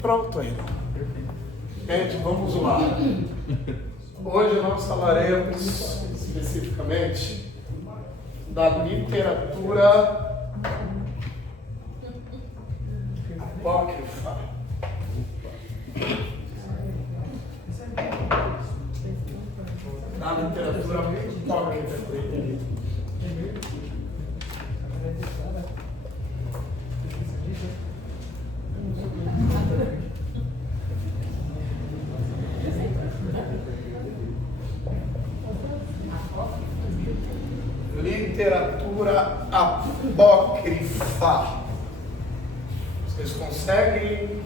Pronto aí. Gente, vamos lá. Hoje nós falaremos especificamente da literatura apócrifa. Da literatura apócrifa. Literatura apócrifa. Vocês conseguem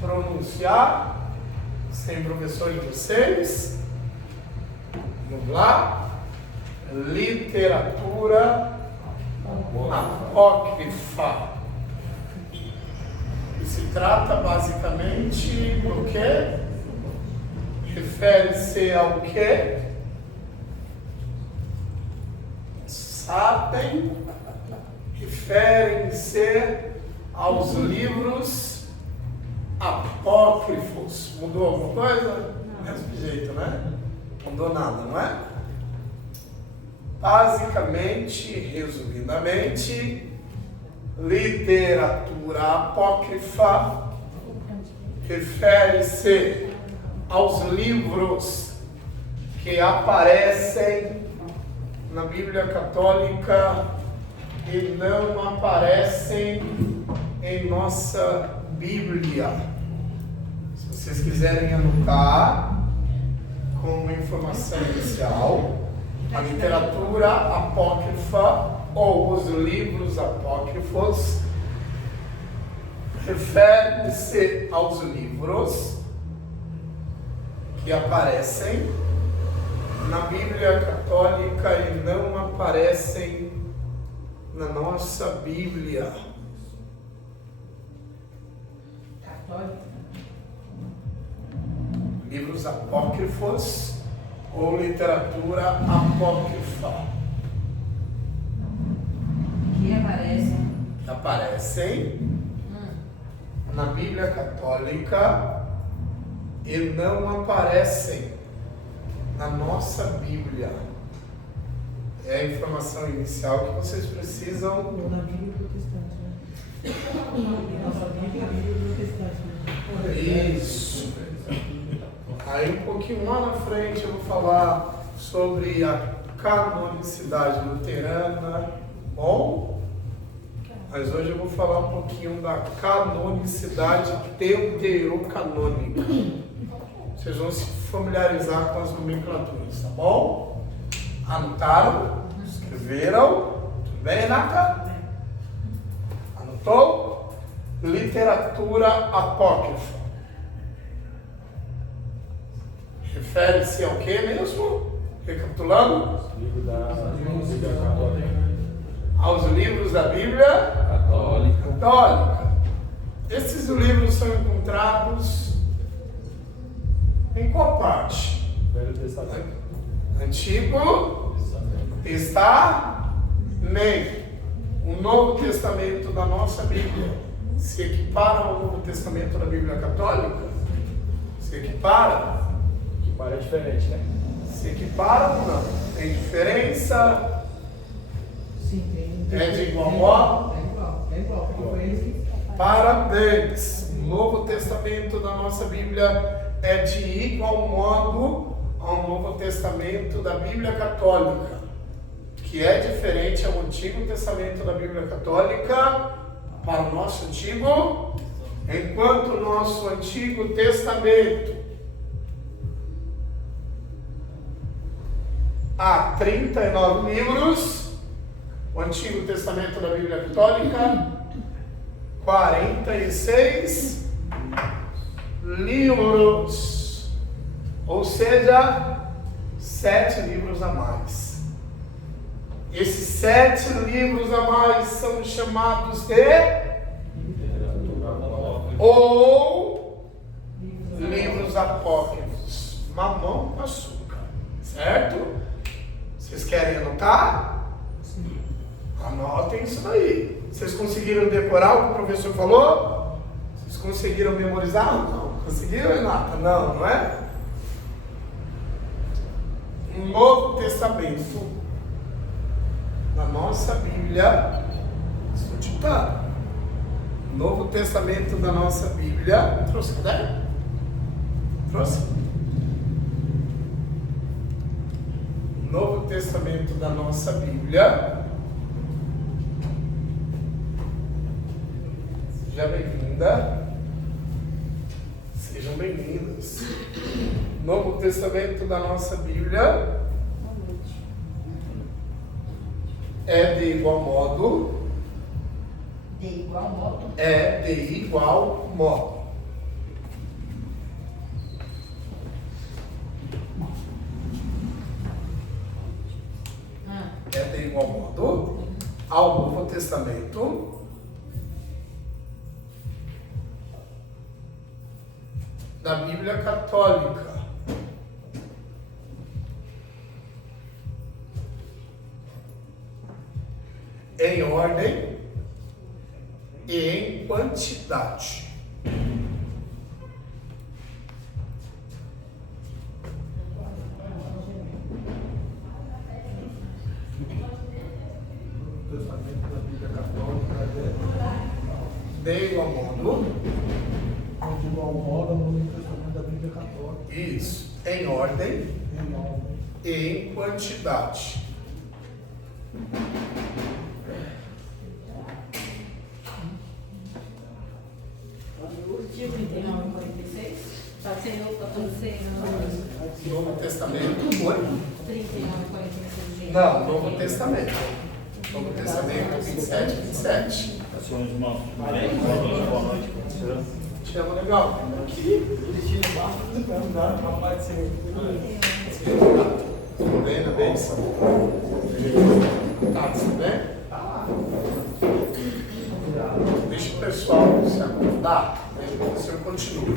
pronunciar sem professor de vocês? Vamos lá? Literatura apócrifa. Que se trata basicamente do quê? Refere-se ao quê? Sabem? Referem-se aos livros apócrifos. Mudou alguma coisa? Mesmo jeito, né? Não mudou nada, não é? Basicamente, resumidamente, literatura apócrifa refere-se aos livros que aparecem na Bíblia Católica e não aparecem em nossa Bíblia. Se vocês quiserem anotar como informação inicial, a literatura apócrifa ou os livros apócrifos refere-se aos livros que aparecem na Bíblia Católica e não aparecem na nossa Bíblia. Católica? Livros apócrifos ou literatura apócrifa. Que aparecem na Bíblia Católica e não aparecem na nossa Bíblia. É a informação inicial que vocês precisam. Na Bíblia Protestante, né? Nossa Bíblia é a Bíblia Protestante, né? Isso. Aí um pouquinho lá na frente eu vou falar sobre a canonicidade luterana, bom? Mas hoje eu vou falar um pouquinho da canonicidade deuterocanônica. Vocês vão se familiarizar com as nomenclaturas, tá bom? Anotaram? Escreveram? Tudo bem, Renata? Anotou? Literatura apócrifa. Refere-se ao que mesmo? Recapitulando? Aos livros da Bíblia Católica. Esses livros são encontrados em qual parte? Velho Testamento. Antigo Testamento. O Novo Testamento da nossa Bíblia se equipara ao Novo Testamento da Bíblia Católica? Se equipara? É diferente, né? Se equipara ou não? Tem diferença? Sim, tem. É de igual modo? É igual. Foi eles que... Parabéns! O Novo Testamento da nossa Bíblia é de igual modo ao Novo Testamento da Bíblia Católica, que é diferente ao Antigo Testamento da Bíblia Católica para o nosso Antigo, enquanto o nosso Antigo Testamento há 39 livros, o Antigo Testamento da Bíblia Católica 46 livros, ou seja, 7 livros a mais. Esses 7 livros a mais são chamados de ou livros apócrifos, mamão com açúcar, certo? Vocês querem anotar? Sim. Anotem isso daí. Vocês conseguiram decorar o que o professor falou? Vocês conseguiram memorizar? Não. Conseguiram, Renata? Não, não é? O Novo Testamento, na nossa Bíblia, estou ditando. O Novo Testamento da nossa Bíblia, trouxe caderno? Trouxe? O Novo Testamento da nossa Bíblia. Seja bem-vinda. Sejam bem-vindas. Novo Testamento da nossa Bíblia é de igual modo. De igual modo. É de igual modo. É de igual modo ao Novo Testamento. Da Bíblia Católica. Em ordem e em quantidade. Testamento da Bíblia Católica De igual modo. de igual modo ao Novo Testamento da Bíblia Católica. Isso. Em ordem Em ordem. e em quantidade. Dia 39 e 46. Tá sendo 14 Novo Testamento. Oi? 39 e 46. Não, Novo Testamento. Novo Testamento 27, 27. Senhores irmãos, boa noite. Te chama legal? Aqui. Tudo bem, na bênção? Tá, tudo bem? Deixa o pessoal se acordar, né? O senhor continua.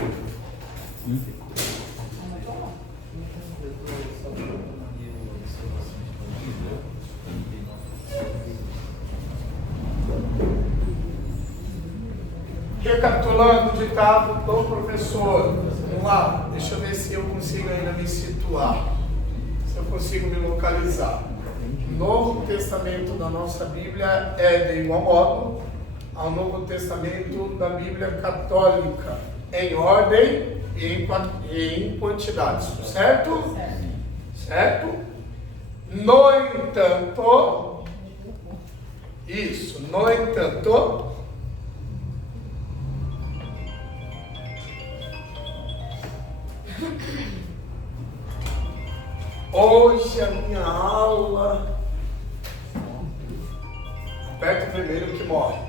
Recapitulando o ditado do professor. Vamos lá, deixa eu ver se eu consigo ainda me situar. Se eu consigo me localizar. O Novo Testamento da nossa Bíblia é de igual modo ao Novo Testamento da Bíblia Católica, em ordem e em quantidade, certo? Certo? No entanto, isso, no entanto, hoje a minha aula, aperta o primeiro que morre.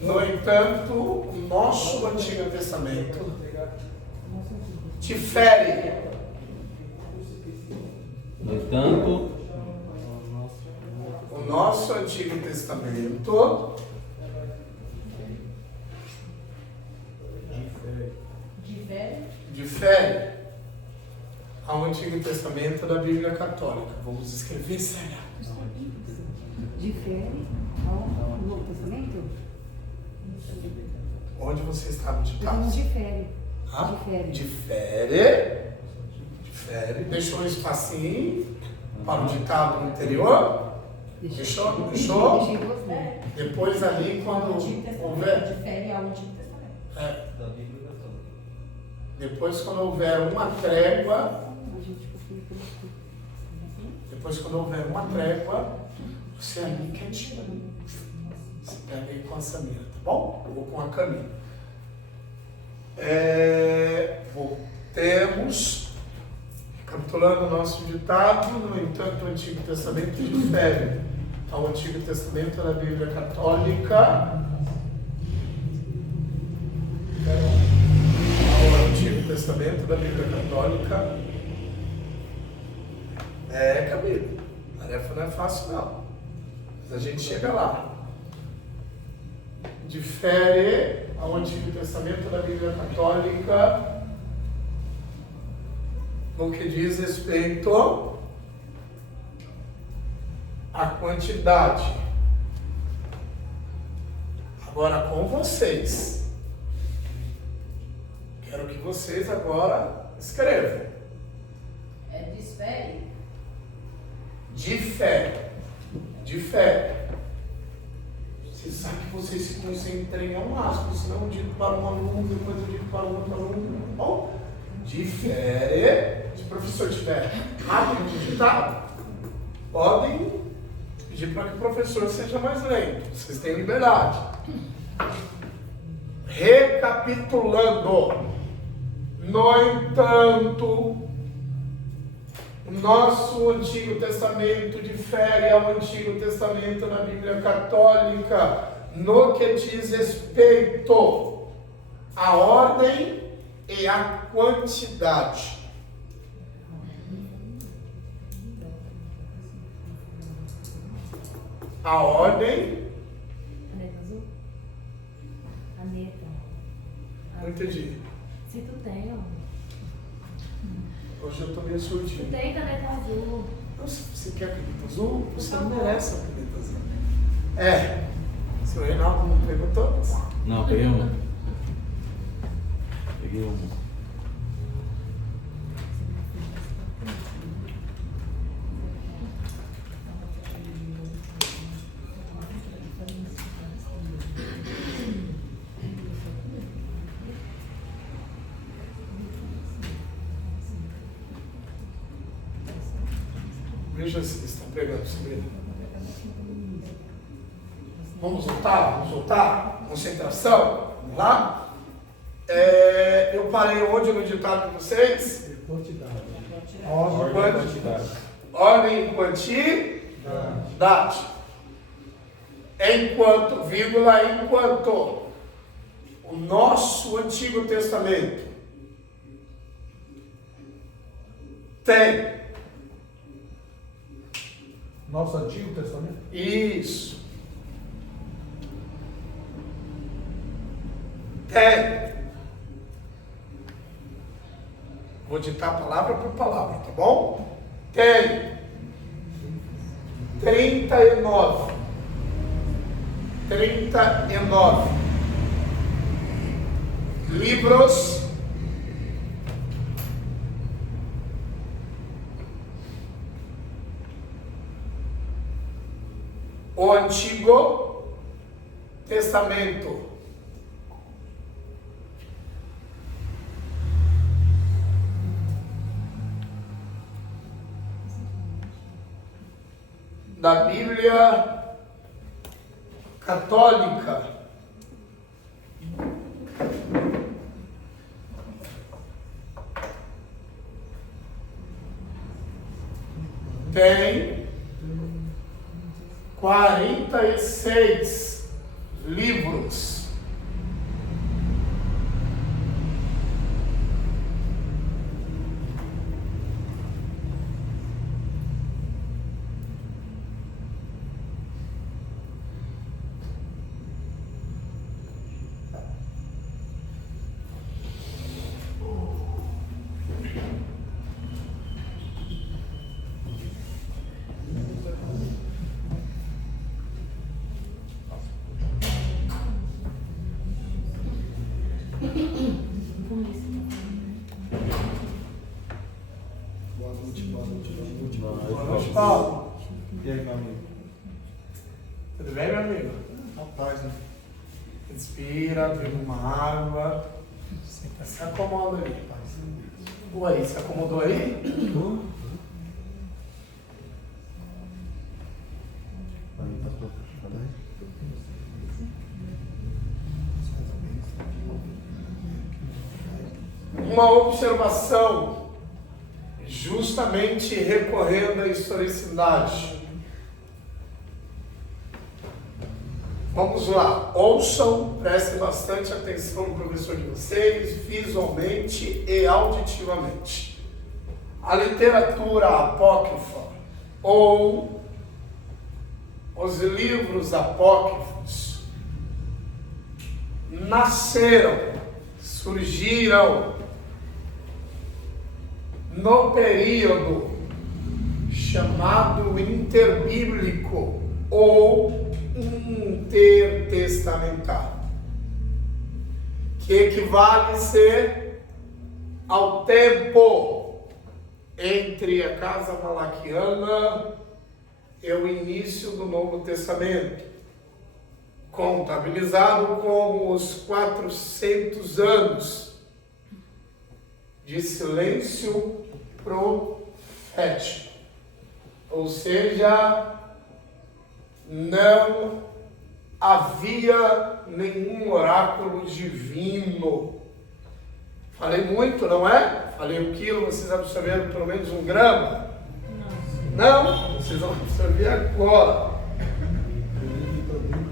No entanto, o nosso Antigo Testamento difere. No entanto, O nosso Antigo Testamento difere ao Antigo Testamento da Bíblia Católica. Vamos escrever, Sara. Difere ao Novo Testamento? Onde você está no Não ditado? difere. Ah? Difere. Difere. Deixou um espacinho para o ditado anterior. Deixou? Deixei duas, né? Depois ali, quando houver... Difere ao Antigo Testamento. É, depois quando houver uma trégua, A gente confia por aqui. depois quando houver uma trégua, você ali quietinho. Você pega aí com a Samira, tá bom? Ou com a Camila. Voltemos, recapitulando o nosso ditado. No entanto, o Antigo Testamento difere ao Antigo Testamento da Bíblia Católica. Ao Antigo Testamento da Bíblia Católica. Camila, a tarefa não é fácil não, mas a gente chega lá. Difere ao Antigo Testamento da Bíblia Católica no que diz respeito a quantidade. Agora com vocês. Quero que vocês agora escrevam. Difere? Difere. Precisar que vocês se concentrem ao máximo, senão eu digo para um aluno, depois eu digo para outro aluno. Bom, difere. Se o professor tiver rápido de digitar, podem pedir para que o professor seja mais lento. Vocês têm liberdade. Recapitulando. No entanto, o nosso Antigo Testamento difere ao Antigo Testamento na Bíblia Católica no que diz respeito à ordem e à quantidade. A ordem. Caneta azul? Caneta. Não entendi. Se tu tem, ó. Hoje eu estou meio Tu surtido. tem caneta azul. Você quer caneta azul? Você não merece uma caneta azul. Se o Reinaldo não pegou todas. Não, peguei uma. Peguei uma. Veja se eles estão pegando, Sabrina. Vamos voltar? Concentração? Vamos lá? Eu parei onde no ditado de vocês? Quantidade. Ordem e quantidade. Ordem e quantidade. Enquanto, vírgula, enquanto o nosso Antigo Testamento tem Nosso Antigo Testamento? isso. Tem. Vou ditar palavra por palavra, tá bom? Tem 39 livros o Antigo Testamento da Bíblia Católica tem 46 livros. Boa noite, Paulo. E aí, meu amigo? Tudo bem, meu amigo? Rapaz, né? Respira, bebe uma água. Se acomoda ali. Oi, se acomodou aí? Uma observação, justamente recorrendo à historicidade. Vamos lá, ouçam, prestem bastante atenção no professor de vocês, visualmente e auditivamente. A literatura apócrifa, ou os livros apócrifos, nasceram, surgiram no período chamado interbíblico ou intertestamentário, que equivale-se ao tempo entre a casa malaquiana e o início do Novo Testamento, contabilizado como os 400 anos de silêncio profético. Ou seja, não havia nenhum oráculo divino. Falei muito, não é? Falei 1 quilo, vocês absorveram pelo menos 1 grama? Não, vocês vão absorver agora.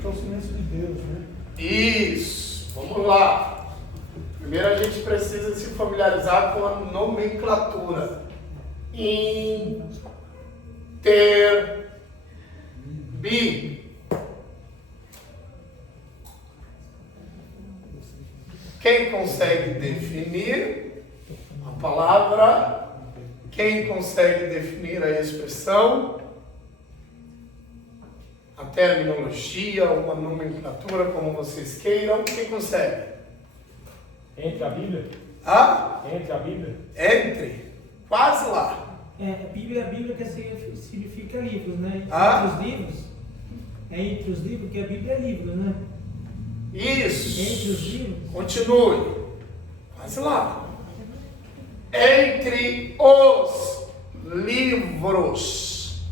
É o silêncio de Deus, né? Isso, vamos lá. Primeiro a gente precisa se familiarizar com a nomenclatura. Quem consegue definir a palavra? Quem consegue definir a expressão? A terminologia, uma nomenclatura, como vocês queiram. Quem consegue? Entre a Bíblia? Ah? Entre a Bíblia? Entre. Quase lá. A Bíblia que significa livros, né? Ah? Entre os livros. É entre os livros, porque a Bíblia é livro, né? Isso. Entre os livros. Continue. Quase lá. Entre os livros.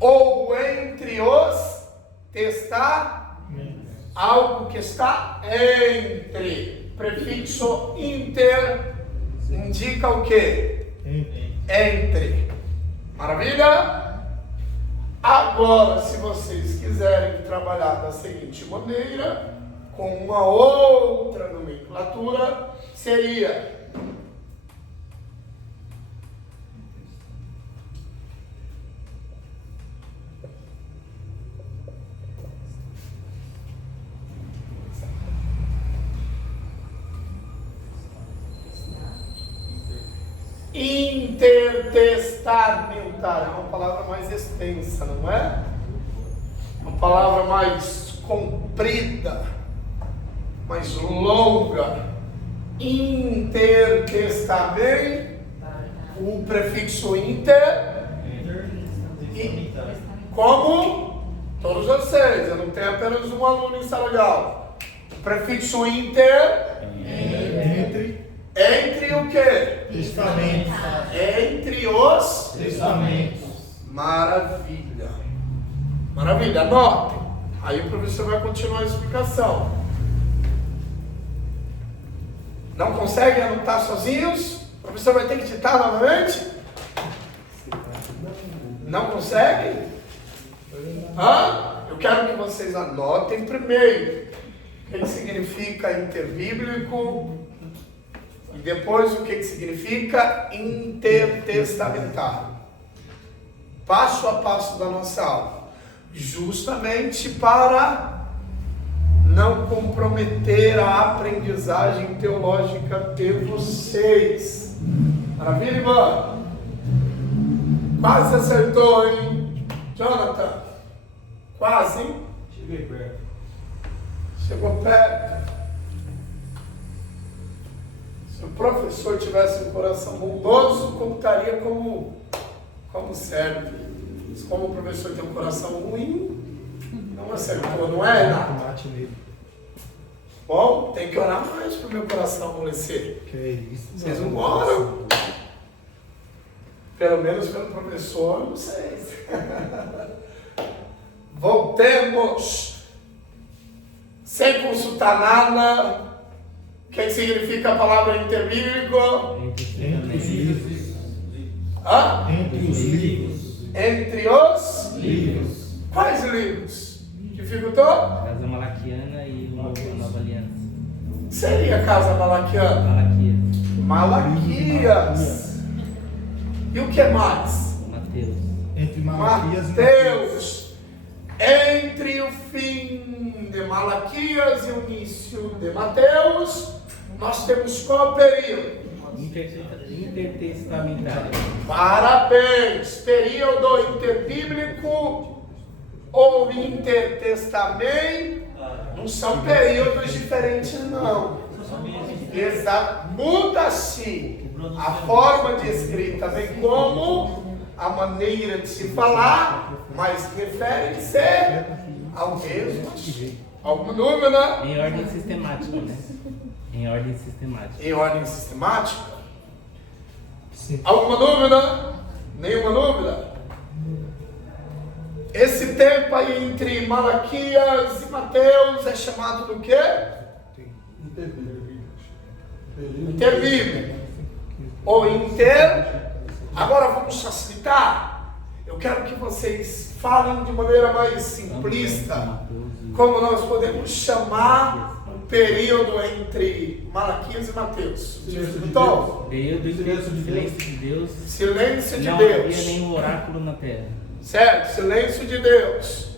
Ou entre os testamentos. Algo que está entre. Prefixo inter indica o quê? Entre. Maravilha? Agora, se vocês quiserem trabalhar da seguinte maneira, com uma outra nomenclatura, seria intertestamentário. É uma palavra mais extensa, não é? Uma palavra mais comprida, mais longa. Intertestamento, o prefixo inter, e como? Todos vocês, eu não tenho apenas um aluno em sala de aula. O prefixo inter, entre o quê? Testamento. Entre os Testamentos. Maravilha. Maravilha, anotem. Aí o professor vai continuar a explicação. Não conseguem anotar sozinhos? O professor vai ter que ditar novamente? Não conseguem? Eu quero que vocês anotem primeiro o que significa interbíblico e depois o que significa intertestamentário. Passo a passo da nossa aula, justamente para não comprometer a aprendizagem teológica de vocês. Maravilha, irmão? Quase acertou, hein? Jonathan? Quase, hein? Cheguei perto. Chegou perto. Se o professor tivesse um coração bondoso, contaria como certo. Mas como o professor tem um coração ruim, não acertou, não é, Renato? Mate nele. Bom, tem que orar mais para o meu coração amolecer. Que é isso? Vocês não oram? Pelo menos pelo professor, não sei. Voltemos. Sem consultar nada. O que significa a palavra interbíblico? Entre os livros. Entre os livros. Entre os livros. Quais livros? Dificultou? Casa Malaquiana e Nova Aliança. Seria a casa malaquiana? Malaquias. E o que mais? Mateus. Entre Malaquias e Mateus. Entre o fim de Malaquias e o início de Mateus, nós temos qual período? intertestamentário. Parabéns! Período interbíblico ou intertestamento não são períodos diferentes, não. Exato. Muda-se a forma de escrita, bem como a maneira de se falar, mas refere-se ao mesmo. Alguma dúvida? Em ordem sistemática, né? Em ordem sistemática. Em ordem sistemática? Sim. Alguma dúvida? Nenhuma dúvida? Esse tempo aí entre Malaquias e Mateus é chamado do quê? Interbíblico. Ou inter. Agora vamos facilitar. Eu quero que vocês falem de maneira mais simplista como nós podemos chamar o período entre Malaquias e Mateus. Então, Período em que o silêncio de Deus silêncio de não Deus. havia nenhum oráculo na terra. Certo, silêncio de Deus.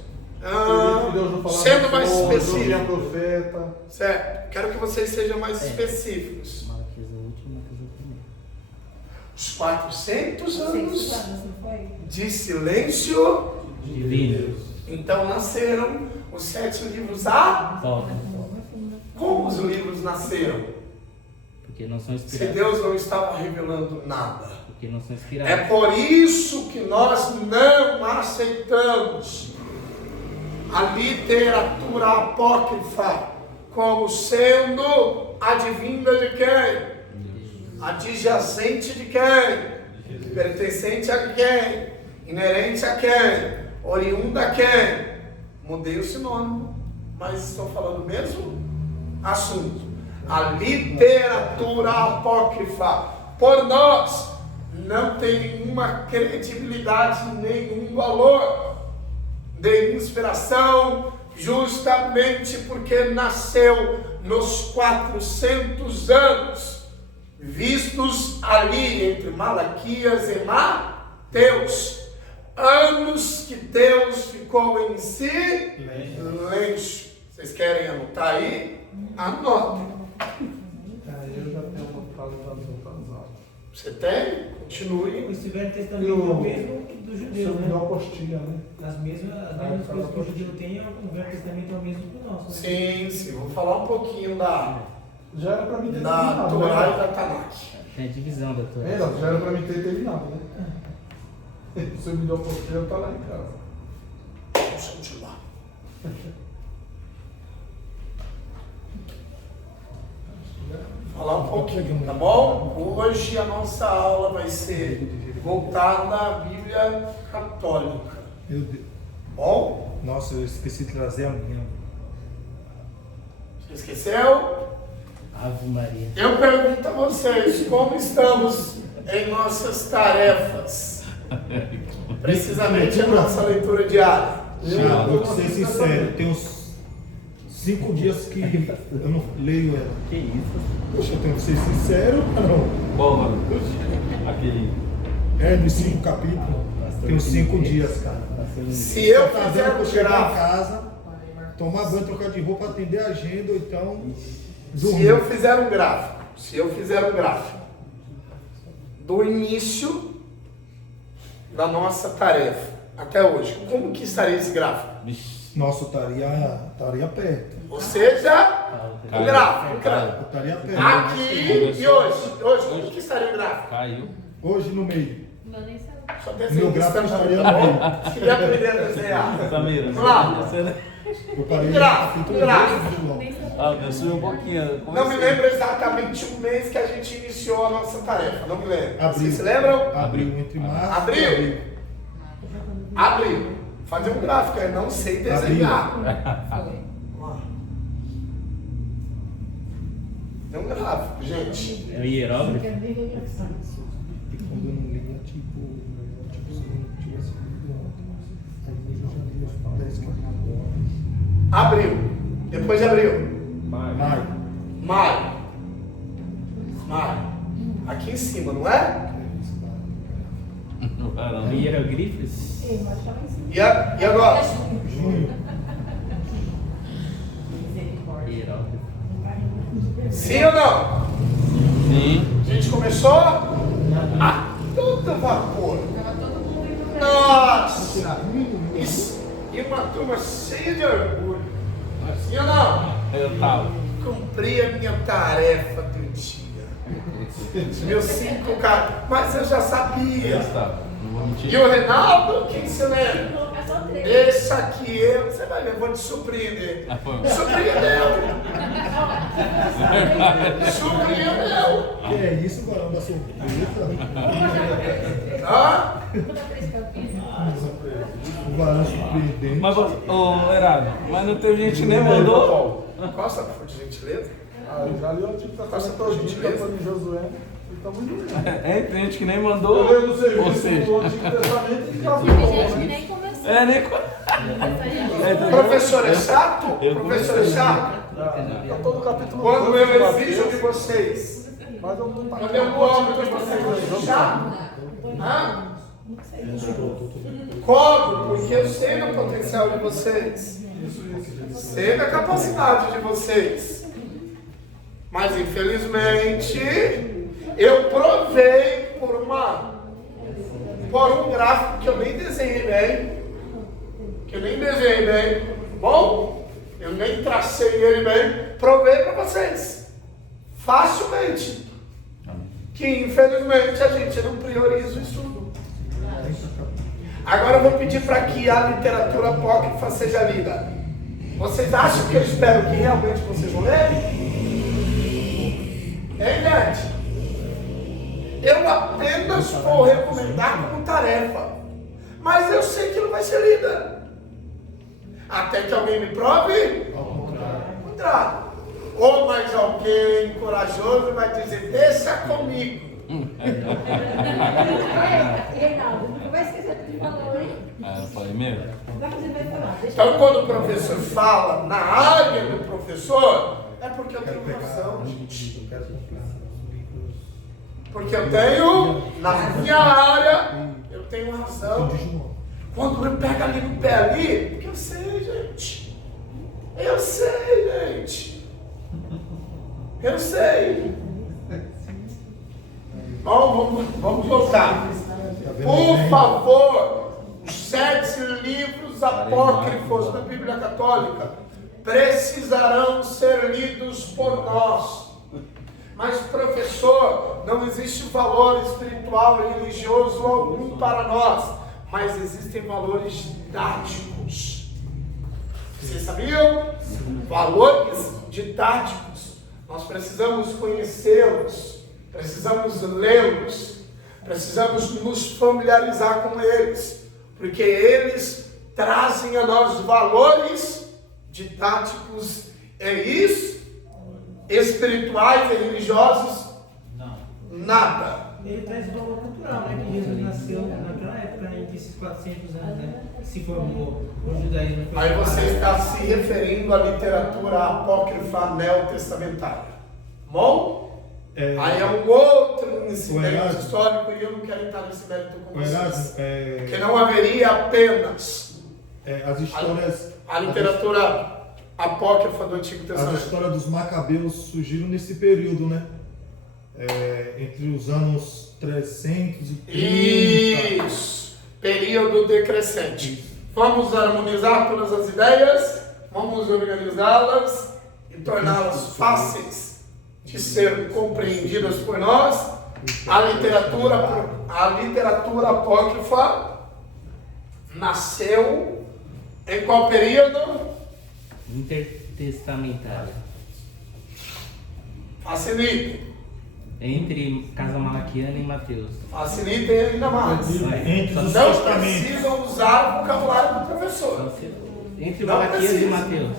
Sendo mais específico. Profeta. Certo, quero que vocês sejam mais específicos. Malaquias é o último, Mateus é o primeiro. Os 400 6 anos anos, não foi? de silêncio. Divino. Então nasceram os 7 livros A. Falta. Como os livros nasceram? Porque não são Se inspirados. Deus não estava revelando nada. Porque não são É inspirados. por isso que nós não aceitamos a literatura apócrifa como sendo advinda de quem? Adjacente de quem? Pertencente a quem? Inerente a quem? Oriunda a quem? Mudei o sinônimo, mas estou falando o mesmo assunto. A literatura apócrifa, por nós, não tem nenhuma credibilidade, nenhum valor de inspiração, justamente porque nasceu nos 400 anos, vistos ali entre Malaquias e Mateus, anos que Deus ficou em silêncio. Vocês querem anotar aí? Anotem. Eu já tenho uma frase para anotar. Você tem? Continue. Esse Velho Testamento é o mesmo que do judeu, Sobre né? a apostilha, né? As mesmas coisas que o judeu tem, o Velho Testamento é o mesmo que o nosso, né? Sim, sim. Vou falar um pouquinho da Já era para mim ter Torá terminado. e da Tanakh. Tem a divisão da tua. É, não, já era para mim ter terminado, né? Se eu me deu a apostilha, tá lá em casa. Vamos continuar. Falar um pouquinho, tá bom? Hoje a nossa aula vai ser voltada à Bíblia Católica. Meu Deus. Bom? Nossa, eu esqueci de trazer a minha. Você esqueceu? Ave Maria. Eu pergunto a vocês, como estamos em nossas tarefas? Precisamente a nossa leitura diária. Vou te ser sincero, tem uns 5 dias que eu não leio ela. Que isso? Poxa, eu tenho que ser sincero, não. Qual, mano? Aquele. É, nos 5 capítulos, tem uns 5 dias, cara. Se eu Tá fizer dando pra um chegar em gráfico, casa, tomar banho, trocar de roupa, atender a agenda, ou então dormir. se eu fizer um gráfico do início da nossa tarefa até hoje, como que estaria esse gráfico? Nossa, eu estaria perto. Ou seja, o gráfico. Eu estaria perto. Aqui e hoje. Hoje, como que estaria o gráfico? Caiu. Hoje no meio. Meu nem sabe. Só Meu desenho gráfico distante, estaria tá no bom? Queria aprender a desenhar. Samira, Vamos lá. Eu parei Gráfico, no capítulo gráfico. 2, Nem sabe. Ah, eu subi um pouquinho. Não me lembro exatamente o mês que a gente iniciou a nossa tarefa. Não me lembro. Abril. Vocês se lembram? Abril, entre março Abril? e abril. Abril. Fazer um gráfico, eu não sei desenhar. Vamos lá. É um gráfico, gente. É o hierógrafo? E quando eu não lia, tipo, se eu não tivesse lido ontem, aí eu já li os 10 capítulos. Abril. Depois de abril. Maio. Maio. Maio. Aqui em cima, não é? O hieroglifos? Ei, mas chama em cima. E agora? Junho. Misericórdia. Hierógrafo. Sim ou não? Sim. A gente começou começou a todo vapor. Nossa! E uma turma cheia de orgulho. Sim ou não? Eu tava. Cumpri a minha tarefa do dia. Os meus 5 caras. Mas eu já sabia. Não vou mentir. E o Reinaldo, quem se lembra? Esse aqui você vai ver, eu vou te surpreender. Surpreendeu! Surpreendeu! Que é isso, Barão da Surpresa? Tá? O Barão surpreendente. Mas, ô, Herado, mas não teve gente que nem mandou? Qual essa por gentileza? Ah, já li o Antigo Testamento todinho, tá falando de Josué. E tá muito bem. É, tem gente que nem mandou. Eu leio no serviço Ou seja, do Antigo Testamento e já Tem gente que nem começou. nem. Professor é chato? Eu Professor é chato? Eu tô no capítulo Quando 12 de eu Mateus, exijo de vocês, mas eu não tá quando eu cobro de vocês, chato? Hã? Cobro, porque eu sei do potencial de vocês. Sei da capacidade de vocês. Mas infelizmente eu provei por um gráfico que eu nem desenhei bem. Bom, eu nem tracei ele bem. Provei para vocês. Facilmente. Que infelizmente a gente não prioriza o estudo. Agora eu vou pedir para que a literatura apócrifa seja lida. Vocês acham que eu espero que realmente vocês vão ler? Hein, gente? Eu apenas vou recomendar como tarefa. Mas eu sei que não vai ser lida. Até que alguém me prove ao contrário. Ou mais alguém corajoso vai dizer, deixa comigo. Reinaldo, não vai esquecer de valor, hein? Eu falei mesmo? Você vai falar. Então quando o professor fala na área do professor, é porque eu tenho razão, gente. Eu quero comprar os livros. Porque eu tenho, na minha área, eu tenho razão. De João. Quando eu pego ali no pé ali, porque eu sei, gente. Eu sei, gente. Eu sei. Bom, vamos voltar. Por favor, os 7 livros apócrifos da Bíblia Católica precisarão ser lidos por nós. Mas, professor, não existe valor espiritual e religioso algum para nós, mas existem valores didáticos. Vocês sabiam? Valores didáticos. Nós precisamos conhecê-los, precisamos lê-los, precisamos nos familiarizar com eles, porque eles trazem a nós valores didáticos espirituais e religiosos. Nada. Ele traz valor cultural, né? Que Jesus nasceu naquela época, em esses 400 anos, né? Se formou o judaísmo. Aí você está se referindo à literatura apócrifa neotestamentária. Bom? Aí é um outro incidente histórico e eu não quero entrar nesse mérito com vocês. Que não haveria apenas as histórias. a literatura apócrifa do Antigo As Testamento. histórias dos Macabeus surgiram nesse período, né? Entre os anos 330. Isso, período decrescente. Vamos harmonizar todas as ideias, vamos organizá-las e torná-las fáceis de ser compreendidas por nós. A literatura apócrifa nasceu em qual período? Intertestamentário. Facilite. Entre Casa Malaquiana e Mateus. Facilitem ainda mais. Entre os Não testamentos. precisam usar o vocabulário do professor. Entre Não Malaquias e precisa. Mateus.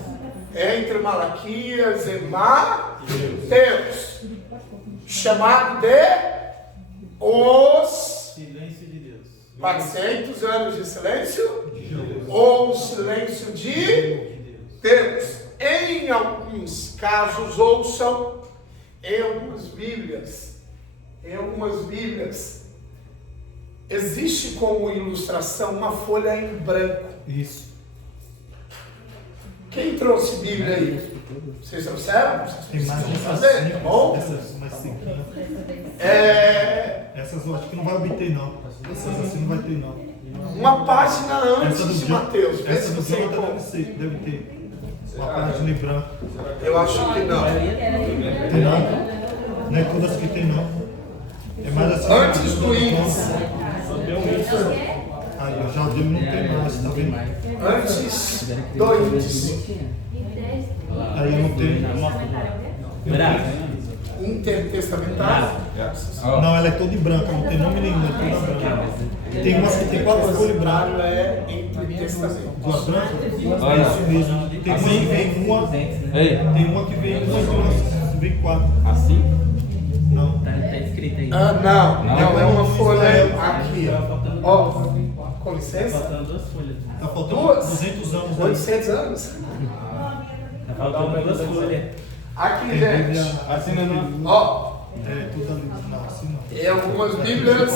Entre Malaquias e Mateus, chamado de os Silêncio de Deus. 400 anos de silêncio ou o silêncio de Deus. Em alguns casos, ouçam, em algumas Bíblias, existe como ilustração uma folha em branco. Isso. Quem trouxe Bíblia aí? Vocês trouxeram? Vocês Tem mais precisam essas fazer, tá bom? essas mais sequinhas. É, Essas eu acho que não vai obter, não. Essas assim não vai ter, não. uma página Essa do antes de John- Mateus. Vê Essa se do você Jonathan encontra. deve ter. Uma página em branco. Eu acho que não. Tem não? Não é todas que tem, não. É mais assim. Antes do índice. Aí, ó, já deu, não tem mais, tá vendo? Antes do índice. Aí eu não tenho. Intertestamentário. Não, ela é toda em branco, não tem nome nenhum, é toda branca. Tem umas que tem 4 folhas brancas. É entre testamentos. Duas brancas? É isso mesmo. Tem uma que vem uma. Ei, Tem uma que vem uma e tem uma que vem 4. assim? Não. Tá escrito aí. Ah, não, é uma folha aqui, ó. Com licença? Faltando 2 folhas. Tá faltando Duas? 200 anos aí. 800 anos? Tá faltando 2 folhas. Aqui, Tem gente. Bíblia. Assim não. Ó, É, toda ali. Não, assim não. em algumas Bíblias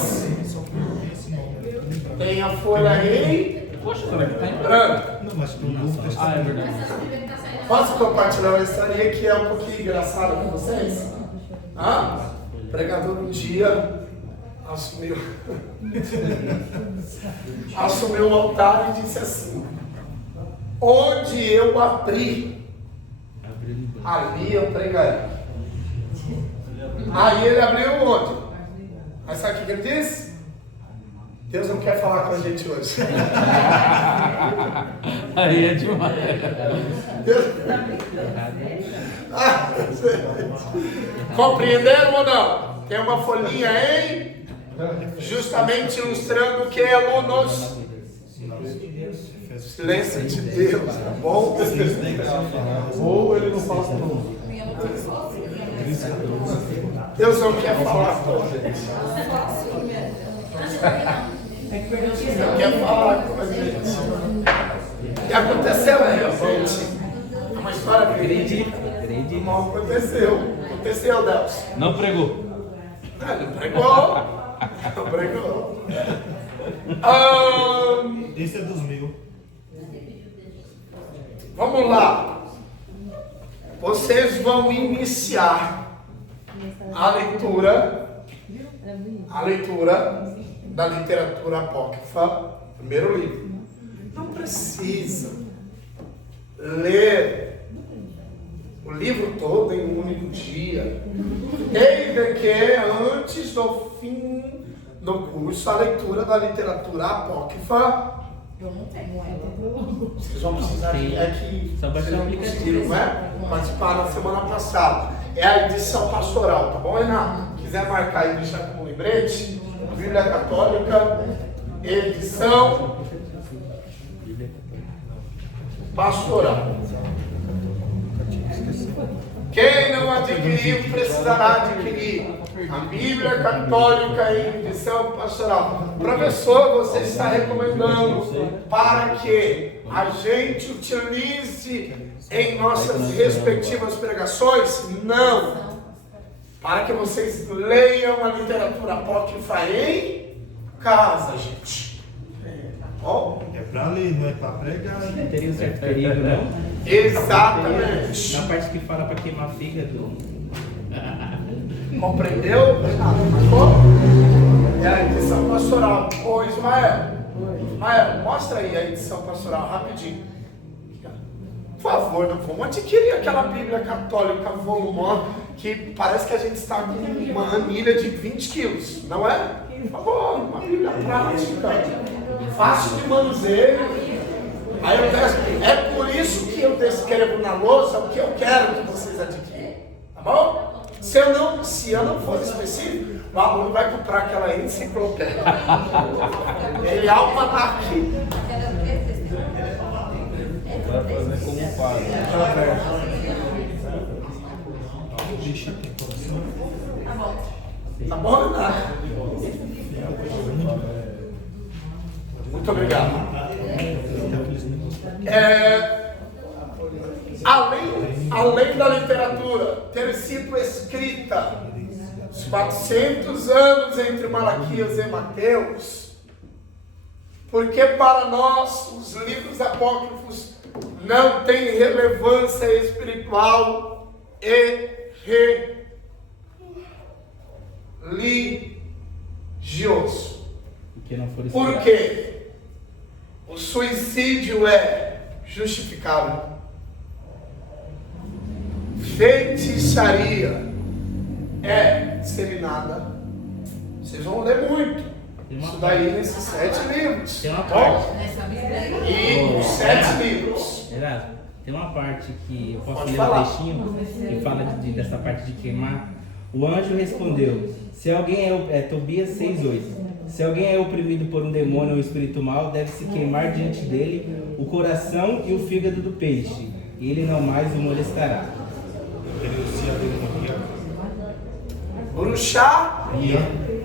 Só que não tem esse nome. É tudo em branco. tem a folha em Poxa, será que tem? branco. Não, mas tem um Novo Ah, é Testamento. verdade. Posso compartilhar uma história que é um pouquinho engraçada com vocês? O pregador um dia assumiu um altar e disse assim: onde eu abri, ali eu pregarei. Aí ele abriu onde? Mas sabe o que ele disse? Deus não quer falar com a gente hoje. Aí é demais. Deus... Ah, compreenderam ou não? Tem uma folhinha aí, justamente ilustrando o que é alunos. Silêncio de Deus, tá bom? Ou ele não fala com nós. Deus não quer falar com a gente. Não quer falar com a gente. E aconteceu realmente. É uma história verídica. Não aconteceu. Aconteceu, Deus. Não pregou. Não pregou. Não pregou. Esse é dos meus. Vamos lá. Vocês vão iniciar a leitura da literatura apócrifa, primeiro livro. Não precisa ler o livro todo em um único dia, desde que antes do fim do curso, a leitura da literatura apócrifa. Vocês vão precisar de que Só baixar vocês o não aplicativo. conseguiram, né? Participar na semana passada. É a edição pastoral, tá bom, Renato? Quiser marcar e deixar como lembrete, Bíblia Católica, edição pastoral. Quem não adquiriu precisará adquirir a Bíblia Católica em edição pastoral. Professor, você está recomendando para que a gente utilize em nossas respectivas pregações? Não. Para que vocês leiam a literatura apócrifa em casa, gente. Bom? É pra ler, não é pra pregar. Não teria um certo perigo, não? Exatamente. Na parte que fala pra queimar fígado. Compreendeu? Marcou? É a edição pastoral. Ô Ismael, mostra aí a edição pastoral rapidinho. Por favor, não vamos adquirir aquela Bíblia Católica volumosa que parece que a gente está com uma anilha de 20 quilos, não é? Por favor, uma Bíblia prática, fácil de manuseio. Aí eu peço, é por isso que eu descrevo na louça o que eu quero que vocês adquiram, tá bom? Se eu não for específico, o aluno vai comprar aquela enciclopédia. Ele é almanaque. Vai fazer como um padre. Deixa aqui a produção. Tá bom, Renato? Muito obrigado. Além da literatura ter sido escrita os 400 anos entre Malaquias e Mateus, porque para nós os livros apócrifos não tem relevância espiritual e religioso. Porque não for Por estudado. quê? O suicídio é justificável. Feitiçaria é disseminada. Vocês vão ler muito. Isso daí nesses 7 livros. Tem uma Tá parte. bom? E os 7 livros. Erasmo, tem uma parte que eu posso Pode ler falar. um trechinho que fala dessa parte de queimar. O anjo respondeu: se alguém Tobias 6:8. Se alguém é oprimido por um demônio ou espírito mau, deve-se queimar diante dele o coração e o fígado do peixe, e ele não mais o molestará.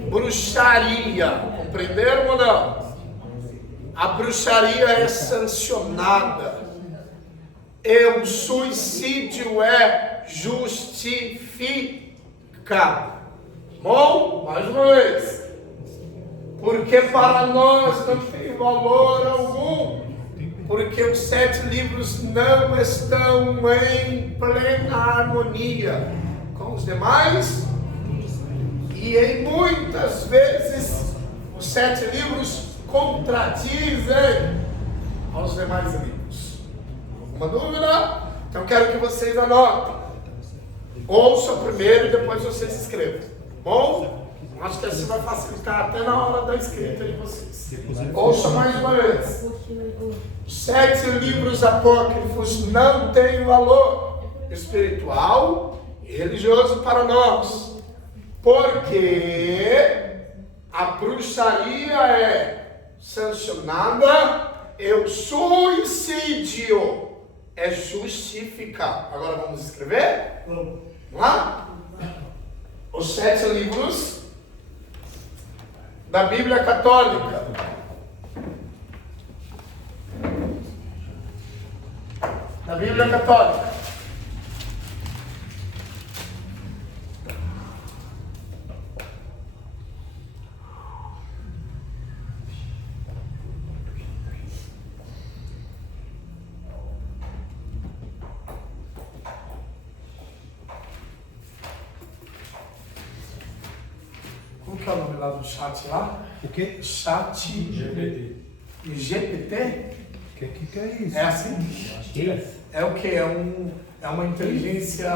Bruxaria. Compreenderam ou não? A bruxaria é sancionada. E o suicídio é justificado. Bom, mais uma vez. Porque para nós não tem valor algum. Porque os 7 livros não estão em plena harmonia com os demais. E em muitas vezes os 7 livros contradizem aos demais livros. Alguma dúvida? Então quero que vocês anotem. Ouçam primeiro e depois vocês escrevam. Bom? Acho que assim vai facilitar até na hora da escrita de vocês. Ouçam mais uma vez. Os 7 livros apócrifos não têm valor espiritual e religioso para nós. Porque a bruxaria é sancionada e o suicídio é justificado. Agora vamos escrever? Vamos lá? Os 7 livros da Bíblia Católica. Da Bíblia Católica. Como que é o nome lá do chat lá? O quê? Chat GPT? Que é isso? É assim? Que isso? É o que? É uma inteligência. Eu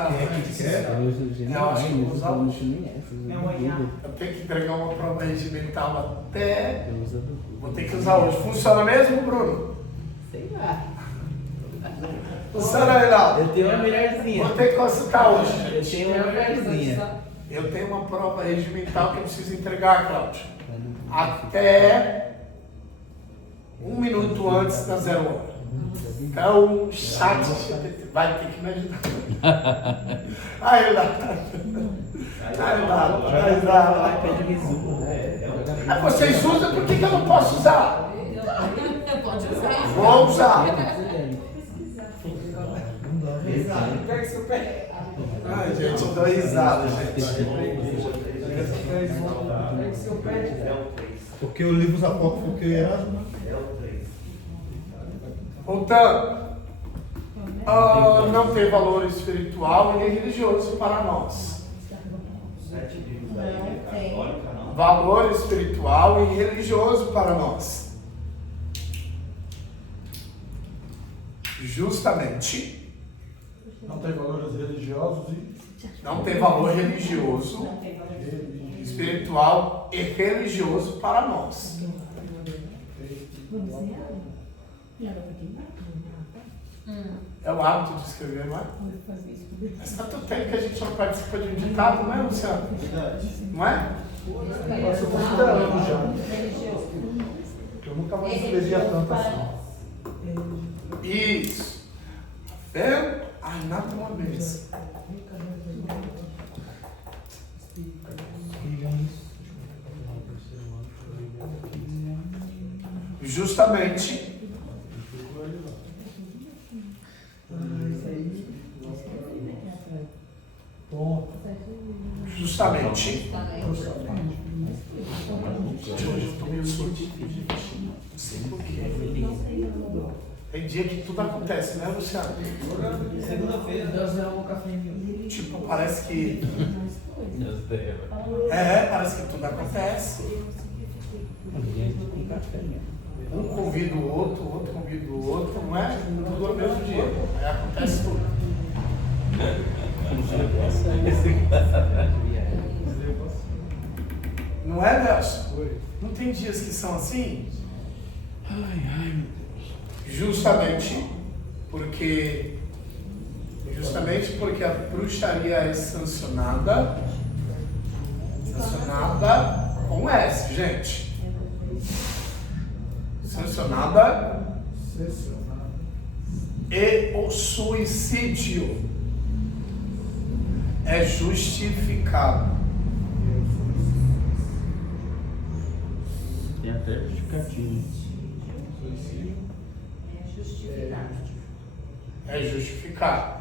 acho que vou usar hoje. É uma IA. Eu tenho que entregar uma prova regimental até. Eu uso do Vou ter que usar hoje. Funciona mesmo, Bruno? sei lá. Funciona, Reinaldo? Eu tenho uma melhorzinha. Vou ter que consultar hoje. Eu tenho uma melhorzinha. Eu tenho uma prova regimental que eu preciso entregar, Cláudio. Até 1 minuto antes da 0 hora. Então, o chat vai ter que me ajudar. Aí, Reinaldo. iPad resumo. Vocês usam, por que eu não posso usar? Pode usar. Vou usar. Ai, gente, eu dou risada, gente. Porque o livro apócrifo que é Erasmo. Voltando. Não tem valor espiritual e nem religioso para nós. Valor espiritual e religioso para nós. Justamente. Não tem valores religiosos e Não tem valor religioso, espiritual e religioso para nós. É o hábito de escrever, não é? Mas tanto tempo que a gente não participa de um ditado, não é, Luciano? Não é? Passou por 30 anos já. Eu nunca mais escrevia tanto assim. Isso. Vendo? Ai, nada uma vez. Justamente. Justamente. Hoje eu tô meio surdo. Não sei por quê. Tem dia que tudo acontece, né, Luciano? Segunda-feira, Deus derramou café em mim. Tipo, parece que. Deus dela. Parece que tudo acontece. Um convida o outro convida o outro, não é? Tudo no mesmo dia. Aí acontece tudo. Não é, Nelson? Não tem dias que são assim? Justamente porque a bruxaria é sancionada com S, gente. Sancionada. E o suicídio é justificado. Tem até justificativo. É justificado.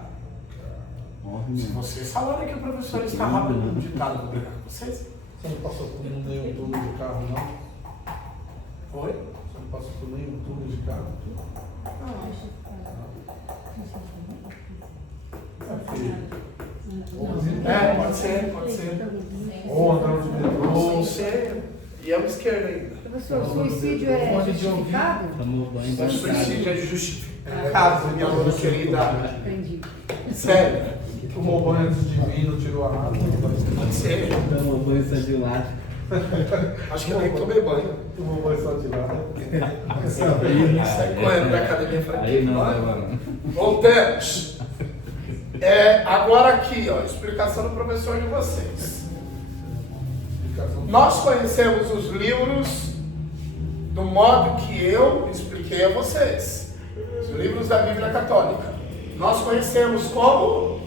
Se Morre. vocês falarem que o professor está rápido no ditado, vou brigar com vocês. Você não passou por nenhum túnel de carro, não? Oi? Você não passou por nenhum túnel de carro? Pode ser. Ou andando de metrô. Ou ser. E é o esquerdo ainda. Professor, o suicídio é justificado? Tomou banho O da suicídio é justificado, minha aluna querida. Entendi. Sério. Tomou banho antes de vir, não tirou a água. Pode ser. Tomou banho só de lado. Acho que eu nem tomei banho. Tomou banho só de lado. Sai correndo da academia pra Aí quê? não, Vai. não. Voltemos. Agora aqui, ó, explicação do professor de vocês. Nós conhecemos os livros do modo que eu expliquei a vocês. Os livros da Bíblia Católica. Nós conhecemos como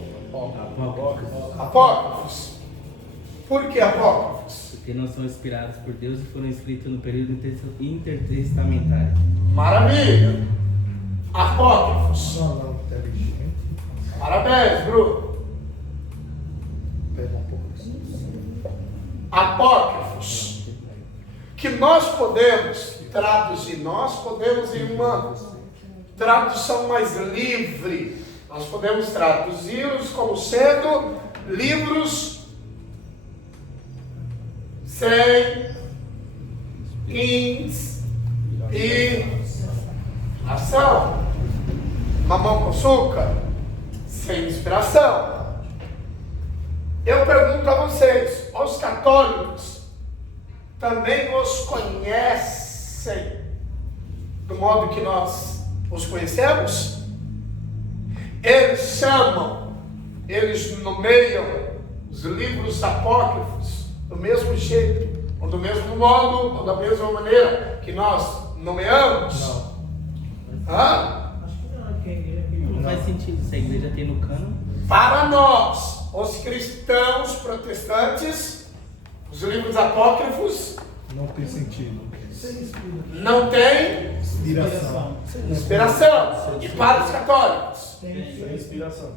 apócrifos. Por que apócrifos? Porque não são inspirados por Deus e foram escritos no período intertestamentário. Maravilha! Apócrifos. Não, inteligente. Parabéns, Bruno. Pega um pouco disso. Apócrifos. Que nós podemos traduzir, nós podemos em uma tradução mais livre, nós podemos traduzi-los como sendo livros sem inspiração. Mamão com açúcar, sem inspiração. Eu pergunto a vocês, os católicos também os conhecem do modo que nós os conhecemos? Eles nomeiam os livros apócrifos do mesmo jeito, ou do mesmo modo, ou da mesma maneira que nós nomeamos? Não. Hã? Acho que não, porque a igreja Não faz sentido, se a igreja tem no cano. Para nós, os cristãos protestantes, os livros apócrifos Não tem sentido. não têm Inspiração. inspiração. E para os católicos? Sem inspiração.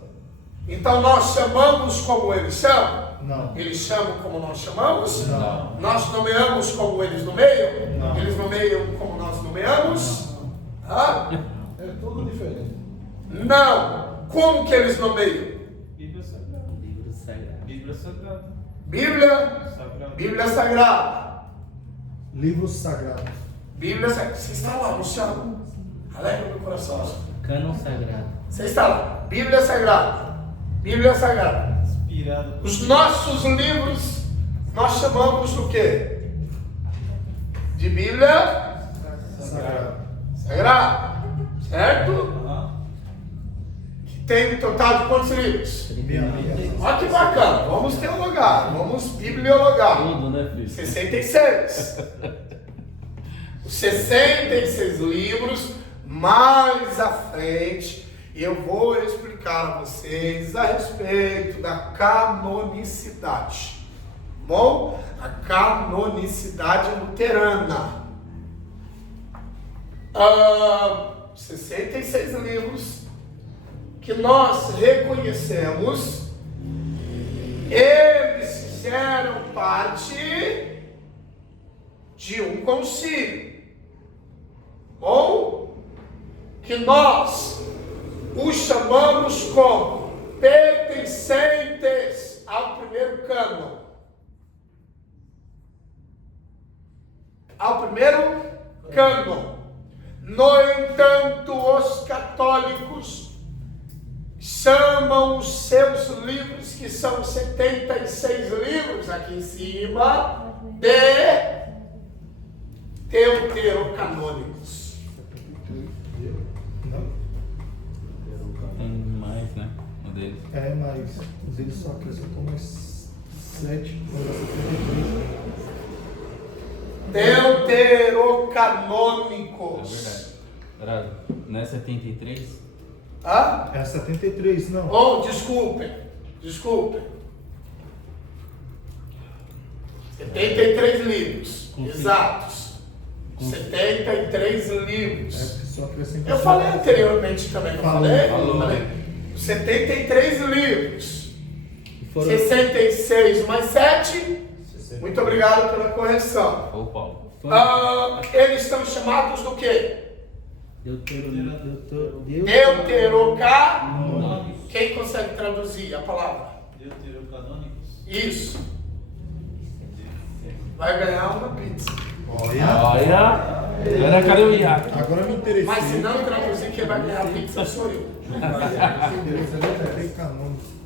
Então nós chamamos como eles chamam? Não. Eles chamam como nós chamamos? Não. Nós nomeamos como eles nomeiam? Não. Eles nomeiam como nós nomeamos? Hã? É tudo diferente. Não. Como que eles nomeiam? Bíblia Sagrada. Livro sagrado. Bíblia Sagrada. Bíblia Sagrada. Livros sagrados. Bíblia Sagrada. Você está lá, Luciano? Alegra meu coração. Cânon sagrado. Você está lá. Bíblia Sagrada. Bíblia Sagrada. Inspirado. Os nossos livros nós chamamos do quê? De Bíblia Sagrado. Sagrada. Certo? Que tem um total de quantos livros? Olha que bacana. Vamos teologar. Vamos bibliologar. Tudo, né, filho? 66. Os 66 livros, mais à frente, eu vou explicar a vocês a respeito da canonicidade. Bom? A canonicidade luterana. 66 livros que nós reconhecemos, eles fizeram parte de um concílio. Bom, que nós os chamamos como pertencentes ao primeiro cânon. Ao primeiro cânon. No entanto, os católicos chamam os seus livros, que são 76 livros aqui em cima, de deuterocanônicos. Não? Tem mais, né? O deles. É, mas o dele só acrescentou mais 7, Deuterocanônicos. É verdade. Não é 73? Hã? é 73, não. Oh, desculpem. 73 livros. Exatos. 73 livros. porque só acrescentou. Eu falei anteriormente também, não falei? Falou. Falei. 73 livros. Foram 66 mais 7. Muito obrigado pela correção. Ô, Paulo. Eles estão chamados do quê? Deuterocanônicos. Deuterocanônicos. Quem consegue traduzir a palavra? Deuterocanônicos. Isso. Vai ganhar uma pizza. Olha. Agora cadê o Iac? Agora me interessei. Mas se não traduzir, quem vai ganhar a pizza sou eu. Tem canônico.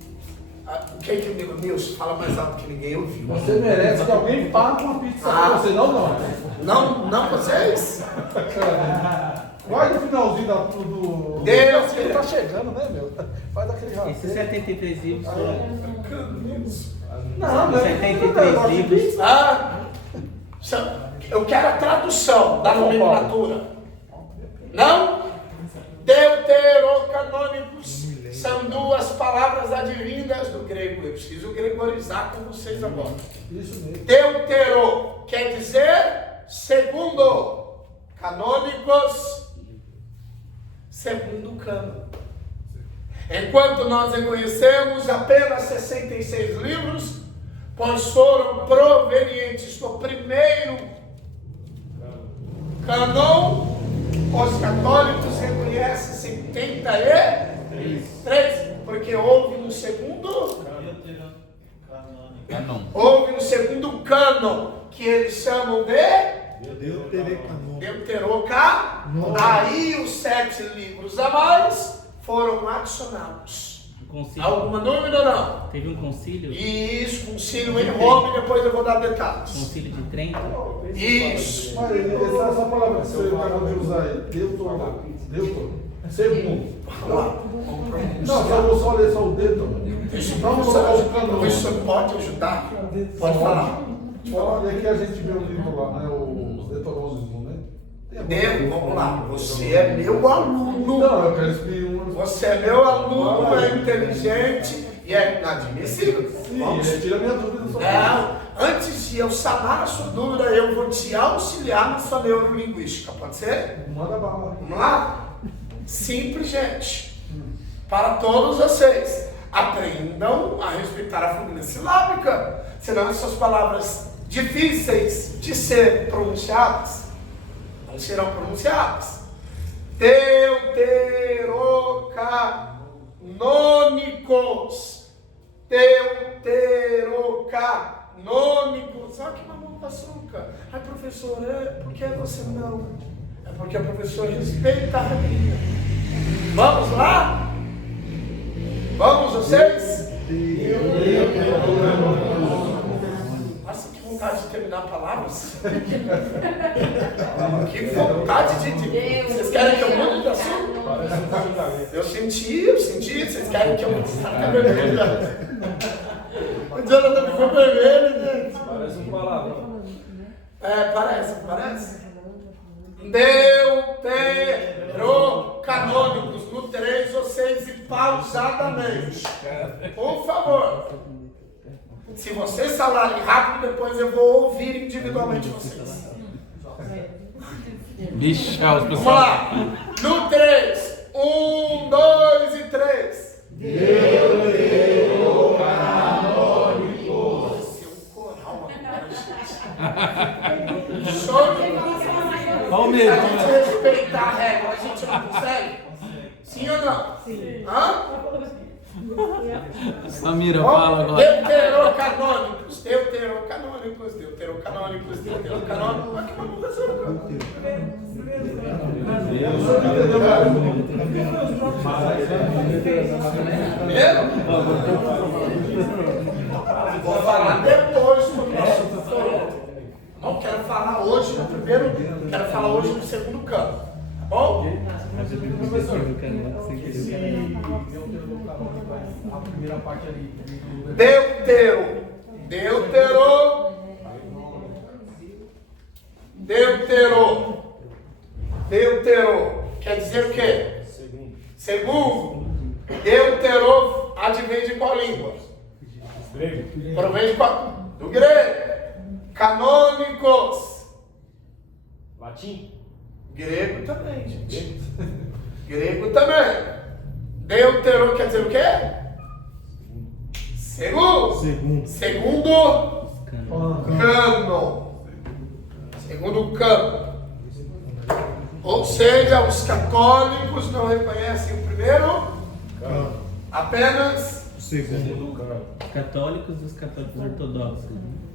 Quem que me Nilson? Fala mais alto que ninguém ouviu. Você merece que alguém pague uma pizza pra você, não nós. Não vocês? Vai no finalzinho do... Deus, Ele tá chegando, né, meu? Faz daquele raio. Esses 73 livros foram. Não, 73 livros. Eu quero a tradução da nomenclatura. Não? Deuterocanônicos são duas palavras advindas do grego. Eu preciso gregorizar com vocês agora. Isso mesmo. Deutero quer dizer segundo. Canônicos, segundo cânon. Enquanto nós reconhecemos apenas 66 livros, pois foram provenientes do primeiro cânon, os católicos reconhecem 73, porque houve um segundo Canon. houve um segundo cânon, que eles chamam de Deuterocanônicos. Aí os 7 livros a mais foram adicionados. Alguma dúvida ou não? Teve um concílio? Isso, concílio em Roma, e depois eu vou dar detalhes. Concílio de Trento? Isso. Mas essa palavra que você acabou de usar aí, Deutero, segundo. Não, eu vou só ler só o dedo. Vamos colocar o canônico. Isso pode ajudar? Pode falar. E aqui a gente vê o livro lá, né? O Deuteronômio, né? Vamos lá. Você é meu aluno. Não, eu quero explicar uma. Você é meu aluno, é inteligente e é inadmissível. Sim, tira minha dúvida sobre Não, antes de eu sanar a sua dúvida, eu vou te auxiliar na sua neurolinguística, pode ser? Manda bala. Vamos lá? Simples, gente. Para todos vocês, aprendam a respeitar a fluência silábica, senão essas palavras difíceis de ser pronunciadas não serão pronunciadas. Deuterocanônicos. Deuterocanônicos. Ah, que mamão com açúcar. Ai, professor, por que você não? É porque o professor respeita a regra. Vamos lá? Vamos, vocês? Nossa, que vontade de terminar palavras. Que vontade de... Vocês querem que eu mude de assunto? Eu senti. Vocês querem que eu mude de assunto? O Jonathan ficou vermelho, gente. Parece um palavrão. Parece. Deuterocanônicos. No 3 vocês e pausadamente. Por favor. Se vocês falarem rápido, depois eu vou ouvir individualmente vocês. Bicha, os Vamos pessoal. lá. No 3. 1, 2 e 3. Deuterocanônicos. Seu coral agora, gente. Show de bola. Olha o Se mesmo. a gente respeitar a regra, a gente não consegue? Hã? Samira, fala agora. Deuterocanônicos. Olha que maluco essa Vou falar depois do nosso tutorial. Não quero falar hoje no primeiro, quero falar hoje no segundo campo. Tá bom? A primeira parte ali. Deutero. Quer dizer o quê? Segundo. Deutero advém de qual língua? Provém de qual? Do grego. Canônicos. Latim? Grego também, gente. Grego também. Deutero quer dizer o quê? Segundo cânon. Segundo cânon. Ou seja, os católicos não reconhecem o primeiro, apenas O segundo. Católicos e os católicos ortodoxos.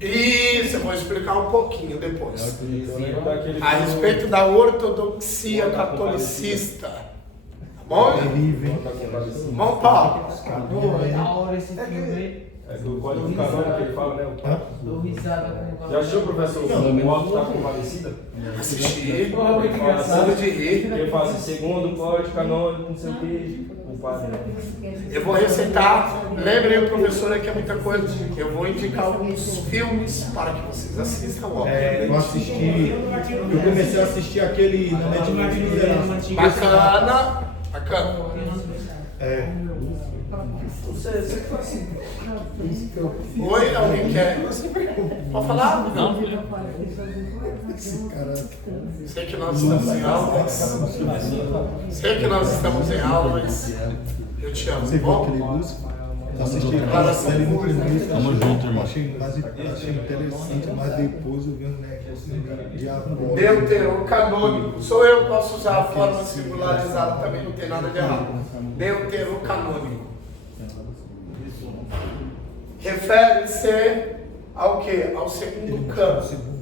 isso. Eu vou explicar um pouquinho depois. Eu lembro daquele A respeito da ortodoxia catolicista. Tá bom? Bom, Paulo. Pô, é da hora esse filme aí. É do Código Canônico que ele fala, né? Dou risada com o negócio. Já achou, professor? O morto está compadecida? Assisti. Porra, muito engraçado. Sabe de rir. Ele fala assim, segundo o Código Canônico, não sei o que, o padre. Eu vou recitar. Lembrem o professor que é muita coisa. Eu vou indicar alguns filmes para que vocês assistam. Eu assisti. Eu comecei a assistir aquele na Netflix. Bacana. Oi, alguém quer? Pode falar? Não, filho. Sei que nós estamos em aulas. Sei que nós estamos em aulas. Eu te amo. Você viu aquele Bom? Lúcifer? Assisti aquela série no primeiro. Tamo junto, irmão. Achei interessante, mas depois eu vi um negócio diabólico. Deuterocanônico. Sou eu que posso usar a forma singularizada, também não tem nada de errado. Deuterocanônico. Refere-se ao quê? Ao segundo campo.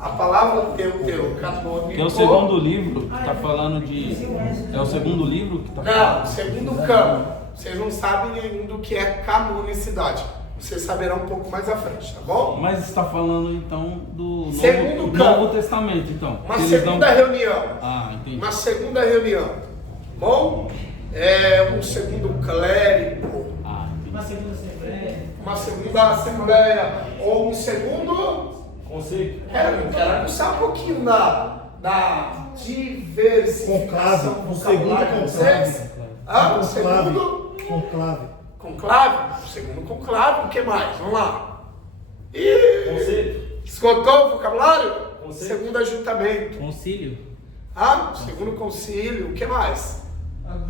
A palavra deuterocanônico. Que é o segundo livro que tá falando de. É o segundo livro que tá falando? Não, segundo campo. Vocês não sabem nenhum do que é canonicidade. Vocês saberão um pouco mais à frente, tá bom? Mas está falando então do Segundo Novo Testamento, então. Uma Eles segunda reunião. Ah, entendi. Uma segunda reunião. Bom? Um segundo clérigo. Ah, entendi. Uma segunda assembleia. Uma segunda assembleia. Ou um segundo. Conceito? Eu quero aguçar um pouquinho da diversificação Conclave. Um vocabulária de segundo vocês. conclave. Um segundo Conclave. conclave. Um segundo conclave. O que mais? Vamos lá. E Conceito? esgotou o vocabulário? Conceito. Segundo ajuntamento. Concílio? Segundo concílio. O que mais?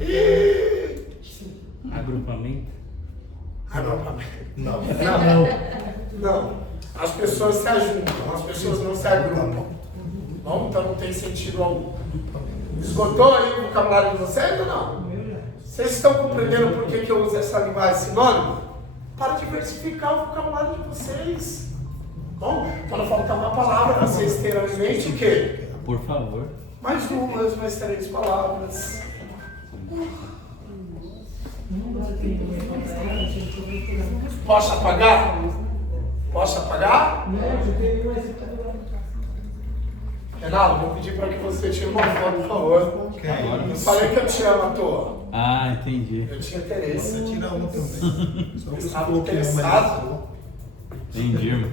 E Agrupamento? Não. As pessoas se ajuntam, as pessoas não se agrupam. Bom, então não tem sentido algum. Esgotou aí o vocabulário de vocês ou não? Vocês estão compreendendo por que eu uso essa linguagem sinônima? Para diversificar o vocabulário de vocês. Bom, quando faltar uma palavra, vocês terão em mente que Por favor. mais duas, mais três palavras. Posso apagar? Posso apagar? Renato, vou pedir para que você tire uma foto, por favor. Eu falei que eu te amo à toa. Ah, entendi. Eu tinha interesse. Tira uma também. Eu estava interessado. Entendi, irmão.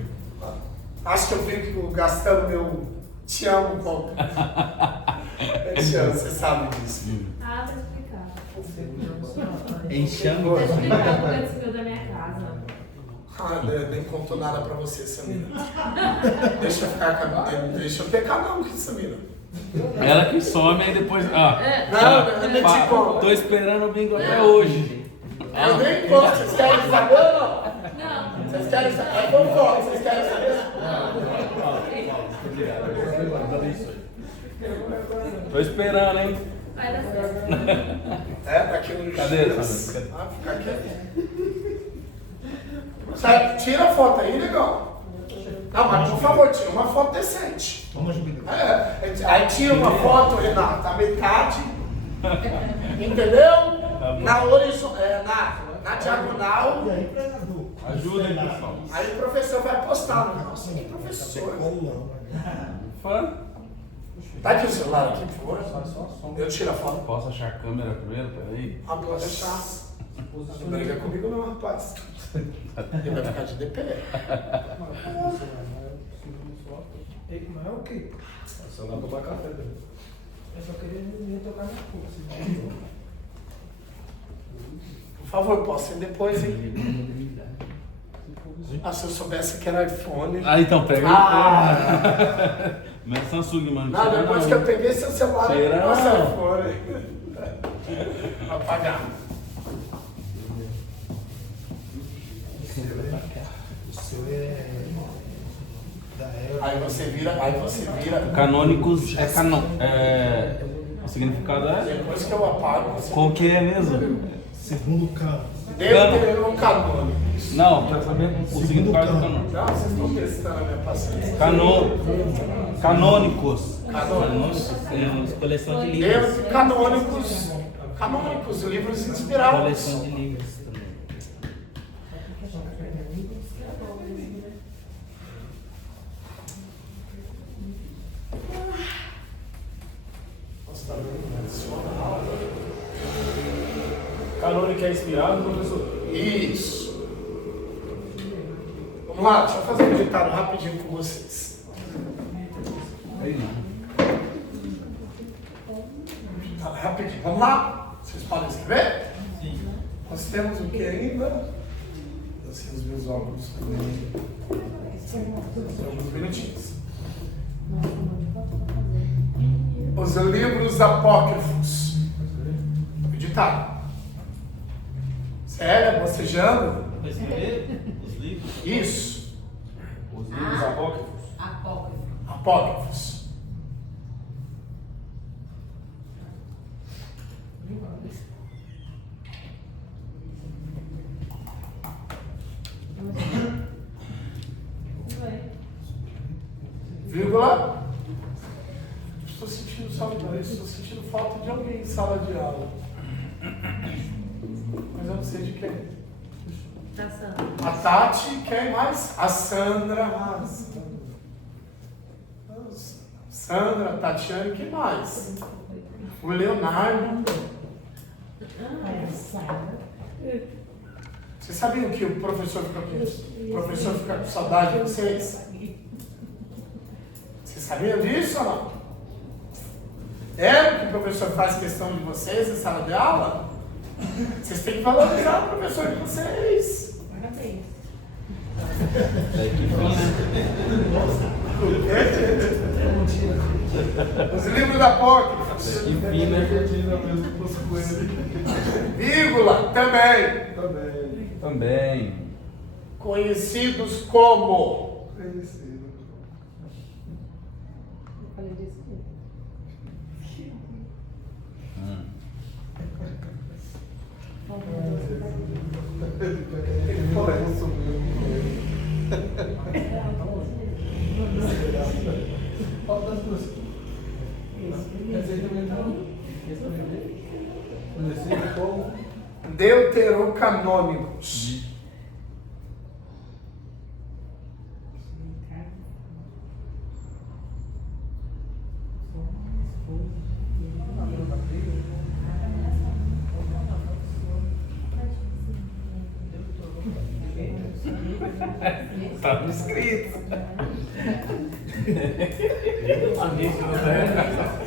Acho que eu fico gastando meu te amo com. Eu te amo, você sabe disso. Ah, tá explicado. Enxame. Tá explicado porque desceu da minha casa. Nem contou nada pra você, Samira. Deixa eu pecar não, que Samira. Ela que some e depois. Não, eu nem te conto. Tô esperando o bingo até hoje. Eu nem conto. Vocês querem saber ou não? Não. Vocês querem saber? É fofoca, vocês querem saber? Tô esperando, hein? Vai dar certo. Daqui uns Cadê dias. essa? Fica quieto. Tira a foto aí, legal. Não, mas por favor, tira uma foto decente. Vamos Jubileu. Aí tira uma foto, Renato, a metade. Entendeu? Na diagonal. E aí, pregador? Ajuda aí, pessoal. Aí o professor vai postar. Nossa, que professor. Fã? Tá aqui o celular aqui, por favor. Eu tiro a foto. Posso achar a câmera primeiro? Peraí. Pode deixar. Não briga comigo não, rapaz. Ele vai ficar de DP. Mas é o quê? Só dá pra tomar café também. Eu só queria tocar na cor. Por favor, postem depois, hein? Se eu soubesse que era iPhone. Então pega Ah! Mas Samsung, mano. Não, depois que eu peguei seu celular, Tira eu nossa, não. iPhone. Apagar. O seu é da época. Aí você vira. Canônicos é canon. O significado é? Depois que eu apago, você. Qual que é mesmo? Segundo cano. Deu um canônico. Não, quero saber o significado do canônico. Não, vocês estão testando a minha paciência. Canônicos. Temos coleção de livros. Deus, canônicos, livros inspirados. Coleção de livros também. Nossa, tá vendo? Adicional. Canônico é inspirado, professor? Isso. Vamos lá, deixa eu fazer um ditado rapidinho com vocês. Rapidinho, vamos lá? Vocês podem escrever? Sim. Nós temos o que ainda? Assim, os meus óculos também. Alguns minutinhos. Os livros apócrifos. O ditado. Sério, bocejando? Vai escrever os livros? Isso. Os livros apócrifos? Apócrifos. Vírgula. Estou sentindo saudade, estou sentindo falta de alguém em sala de aula. Mas eu não sei de quem. A Tati, quem mais? A Sandra. Sandra, a Tatiane, quem mais? O Leonardo. Vocês sabiam que o professor fica com saudade de vocês? Vocês sabiam disso ou não? É o que o professor faz questão de vocês em sala de aula? Vocês têm que valorizar o professor de vocês. Parabéns. Os livros apócrifos. Vírgula, Também. conhecidos como. Deuterocanônicos. Tá escrito.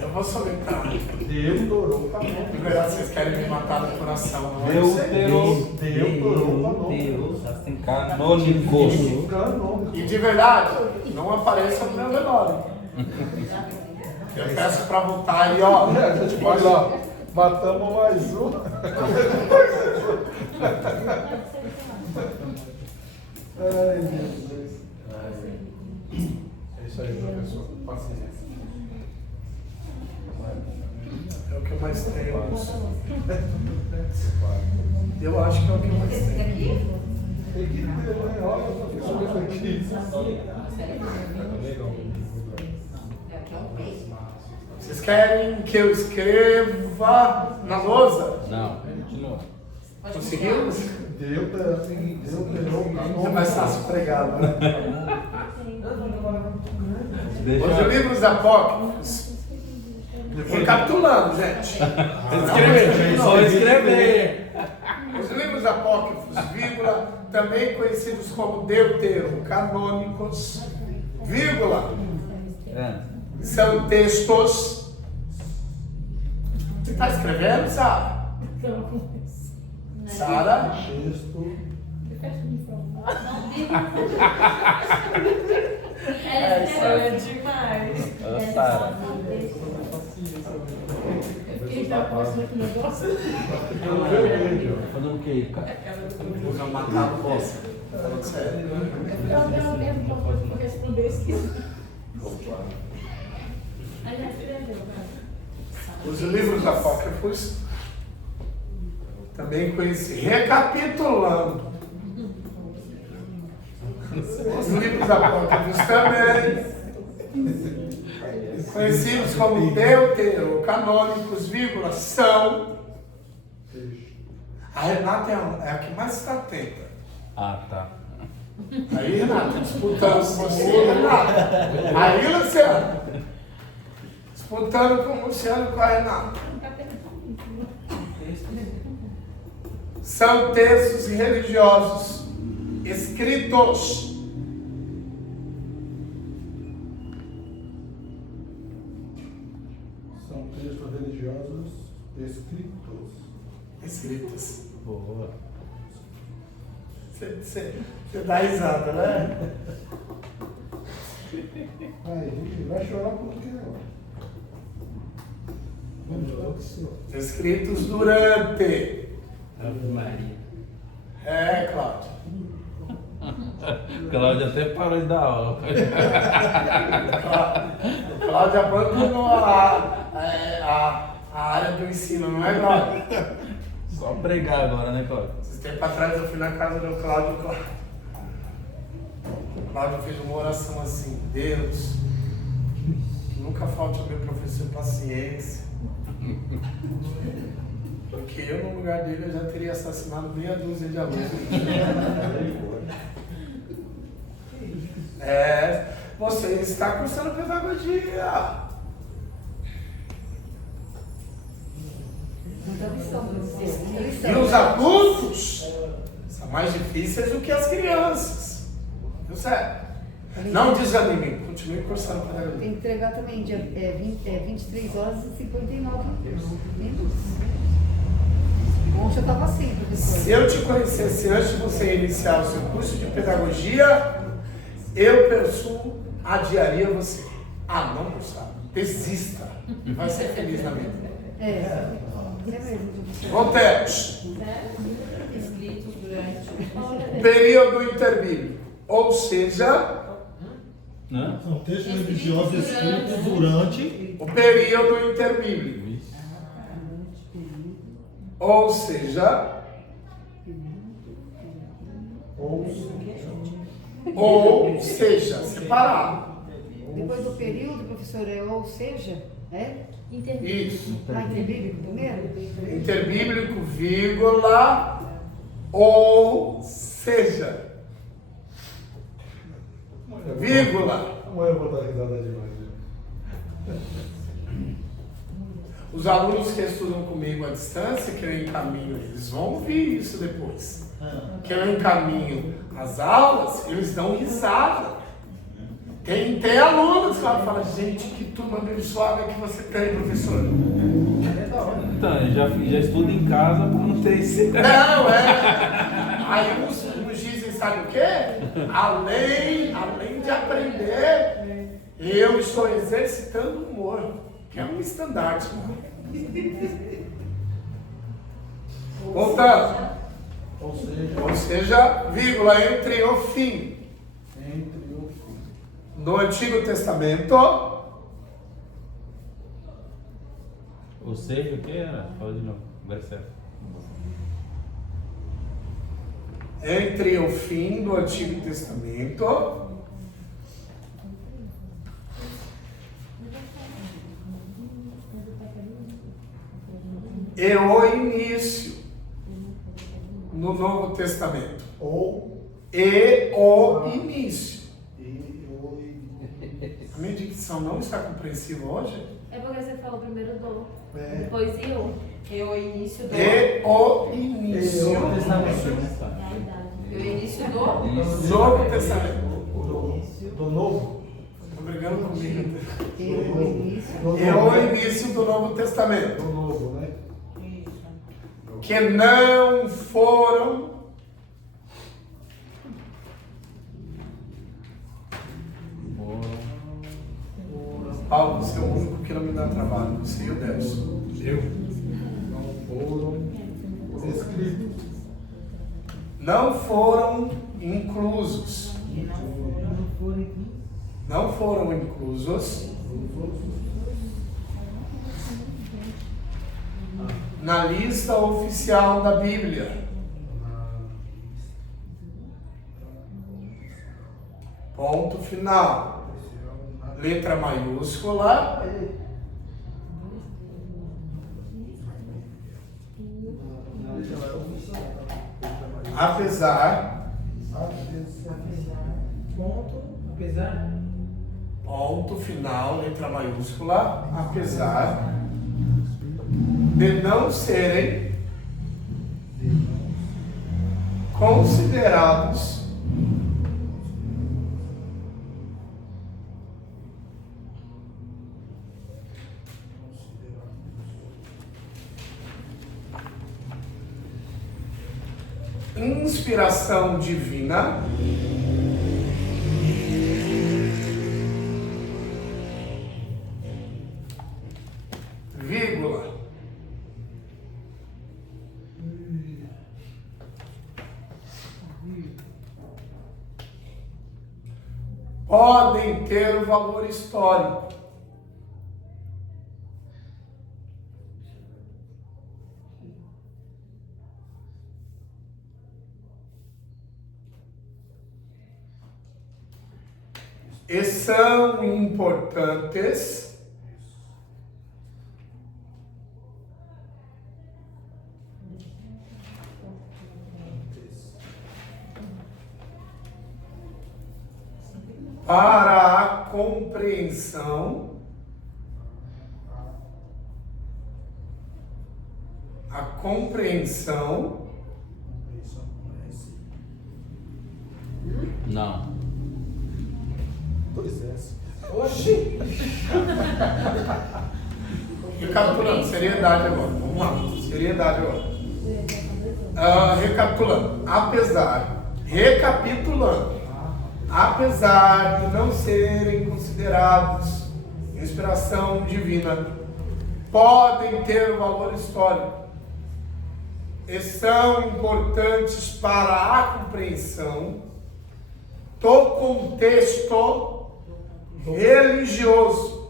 Eu vou soletrar. Deuterocanônico. Cuidado, vocês querem me matar no coração. Não vai ser. Canônicos. E de verdade, não apareça no meu velório. Eu peço pra voltar aí, ó. A gente pode ir lá. Matamos mais um. Ai, Jesus. É isso aí, professor. Paciência. É o que eu mais tenho. Eu acho que é o que mais Esse tem. daqui? Tem que ter, né? Olha, professor, isso aqui. Aqui é um peixe. Vocês querem que eu escreva na lousa? Não, de novo. Conseguimos? É mais fácil pregar, né? Os livros apócrifos. Recapitulando, gente. Só escrever. Os livros apócrifos, vírgula, também conhecidos como deuterocanônicos, vírgula, são textos. Você está escrevendo, Sara? Sara? É demais. Quem tá postando aqui no negócio? Fazendo o que, cara? Vou matar o boss. Falando sério. Eu vou responder isso. Aí já escreveu, cara. Os livros apócrifos, também conhecidos, recapitulando. Os livros apócrifos também, conhecidos como deuterocanônicos, vírgula, são. A Renata é a que mais está atenta. Ah, tá. Aí, Renata, disputando com você, Renata. Aí, Luciano. Disputando com o Luciano e com a Renata. São textos religiosos escritos. São textos religiosos Escritos. Boa. Você dá risada, né? Aí, vai chorar por quê? Escritos durante. Ave Maria. É, Cláudio. Cláudio até parou de dar aula. O Cláudio abandonou a área do ensino, não é, Cláudio? Só pregar agora, né, Cláudio? Esses tempos atrás eu fui na casa do Cláudio. O Cláudio fez uma oração assim: Deus, que nunca falte ao meu professor paciência. Porque eu, no lugar dele, eu já teria assassinado meia dúzia de alunos. Você está cursando pedagogia. E os adultos são mais difíceis do que as crianças. Viu, certo? Não desanimem, continue cursando pedagogia. Tem que entregar também, dia 23 horas e 59 minutos. Ontem eu estava assim, professor. Se eu te conhecesse antes de você iniciar o seu curso de pedagogia, eu adiaria você a não cursar. Desista e vai ser feliz na vida. É mesmo, professor. Voltemos. Escritos durante. Período interbíblico. Ou seja, São textos religiosos escritos durante o período interbíblico. Ou seja, separado. Depois do período, professor, ou seja, Isso. interbíblico primeiro? Interbíblico, vírgula, ou seja. Vírgula. Amanhã eu vou dar risada demais. Os alunos que estudam comigo à distância, que eu encaminho, eles vão ouvir isso depois. Que eu encaminho as aulas, eles dão risada. Tem alunos que falam, gente, que turma abençoada que você tem, professor. Então, eu já estudo em casa para não ter esse. Não, Aí os dizem, sabe o quê? Além de aprender, eu estou exercitando o humor, que é um estandarte. Voltando. Ou seja, vírgula, entre o fim. No Antigo Testamento. Ou seja, o que era? Fala de novo. Agora é certo. entre o fim do Antigo Testamento e o início no Novo Testamento. E o início. A minha dicção não está compreensiva hoje? É porque você falou primeiro do, É. depois eu. Eu, o início do. E o início. Novo Testamento. E o início do. Novo Testamento. Do novo? Estão brigando comigo. E o início. E o início do Novo Testamento. Do novo, né? Que não foram Paulo, você é o único que não me dá trabalho, você e o Delson. Não foram escritos. Não foram inclusos. Não foram inclusos na lista oficial da Bíblia. Ponto final. Letra maiúscula. Apesar. Ponto, apesar. Ponto final, letra maiúscula. Apesar de não serem considerados inspiração divina, vírgula, podem ter o valor histórico. E são importantes para a compreensão Não. Dois S. Oxi! Recapitulando, seriedade agora. Vamos lá, seriedade agora. Recapitulando, apesar de não serem considerados inspiração divina, podem ter um valor histórico e são importantes para a compreensão do contexto religioso.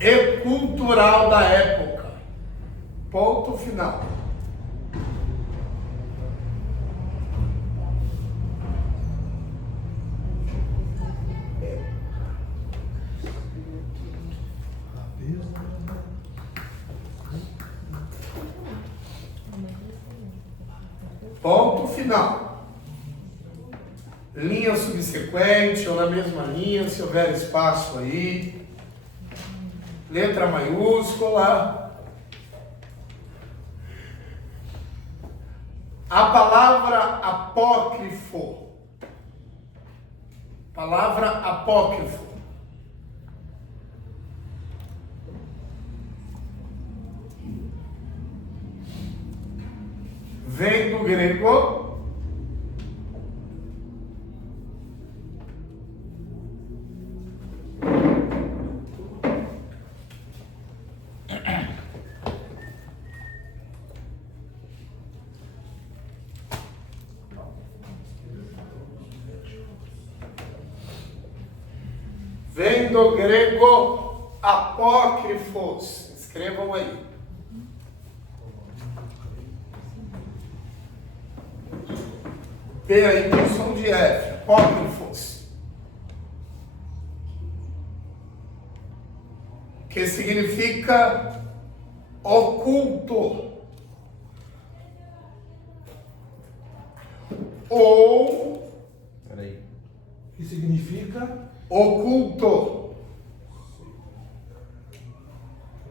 E cultural da época. Ponto final. Ponto final. Linha subsequente ou na mesma linha, se houver espaço aí. Letra maiúscula. A palavra apócrifo. Palavra apócrifo. Vem do grego Vem do grego apócrifos. Escrevam aí. P aí com som de F. Apócrifos. Que significa oculto. Ou Peraí. Que significa? oculto.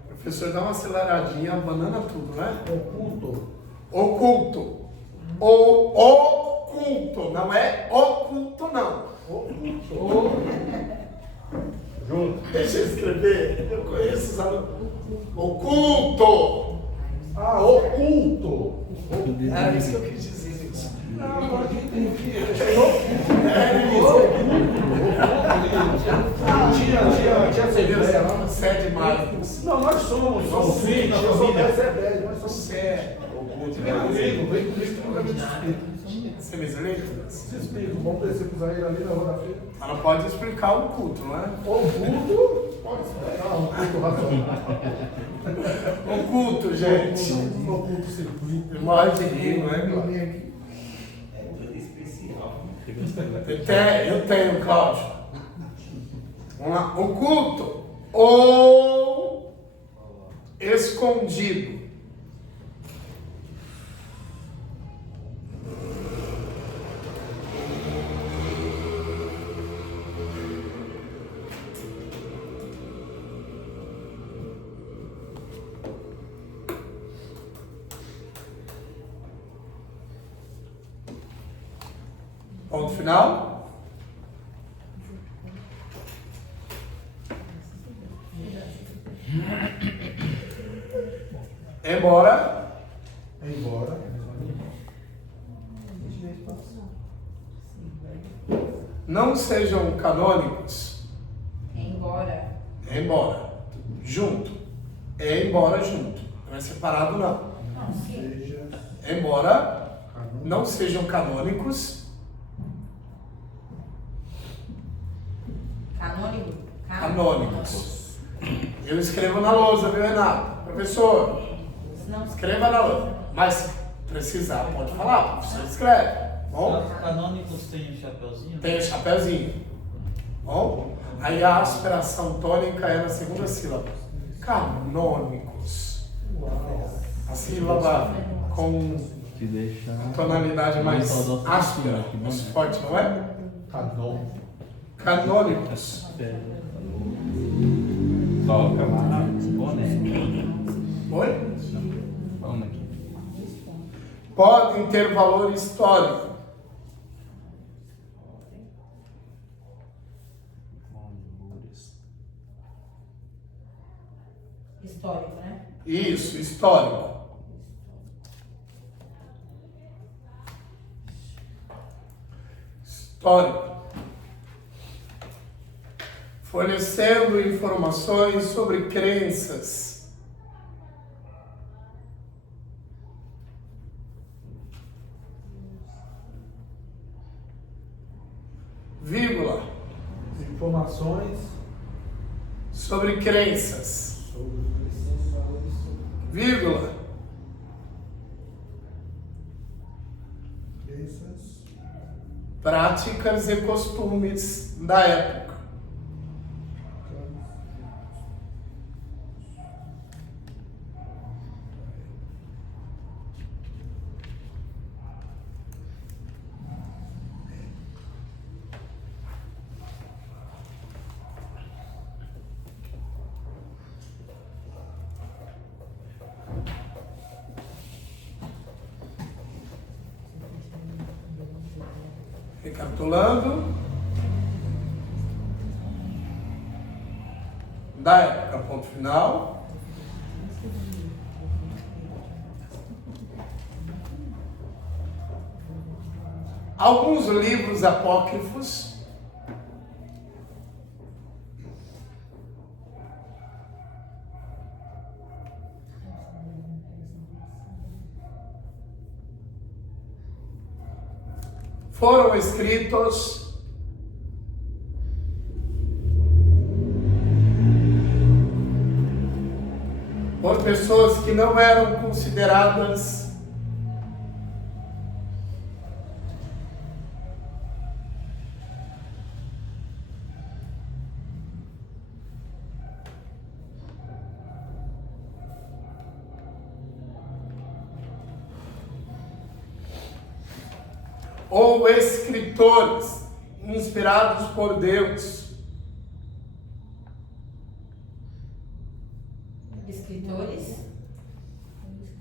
O professor dá uma aceleradinha, banana tudo, né? Oculto. Oculto. Ou oculto. Não é oculto, não. Oculto. Junto. Deixa eu escrever. Eu conheço os alunos. Oculto. Ah, oculto. É isso que eu quis dizer. Isso. Ah, pode entender. Tinha Assembleia lá. Sede Marcos. Não, nós somos filhos, nós somos Assembleia, nós somos Você é. vem comigo que nunca me explica. Você me explica? Se explica, vamos descer com Israel ali na hora da feira. Mas não pode explicar o culto, não é? Oculto, pode explicar, oculto racional. Oculto, gente. Oculto circuito. Morre de rir, não é, Cláudio? Eu tenho, Cláudio. Vamos lá. Oculto ou escondido. Ponto final. Embora. Não sejam canônicos. Embora. Embora. Junto. Embora junto. Não é separado, não. Não, sim. Embora não sejam canônicos. Canônico? Canônicos. Eu escrevo na lousa, viu, Renato? Professor, Não, escreva na lousa. Mas precisar, pode falar. O professor escreve. Bom? Os canônicos têm um chapeuzinho? Tem o chapéuzinho. Bom? Aí a aspiração tônica é na segunda sílaba. Canônicos. A sílaba com Te deixar. tonalidade mais áspera, mais forte, não é? Canon. Canônicos. Toca lá. Boné. Oi? Vamos aqui. Podem ter valor histórico. histórico, né? Isso, histórico. Histórico. Fornecendo informações sobre crenças. Vírgula. Informações Sobre crenças. sobre Vírgula. crenças. Práticas e costumes da época. Recapitulando. Da época, ponto final. Alguns livros apócrifos. Foram escritos São pessoas que não eram consideradas ou escritores inspirados por Deus.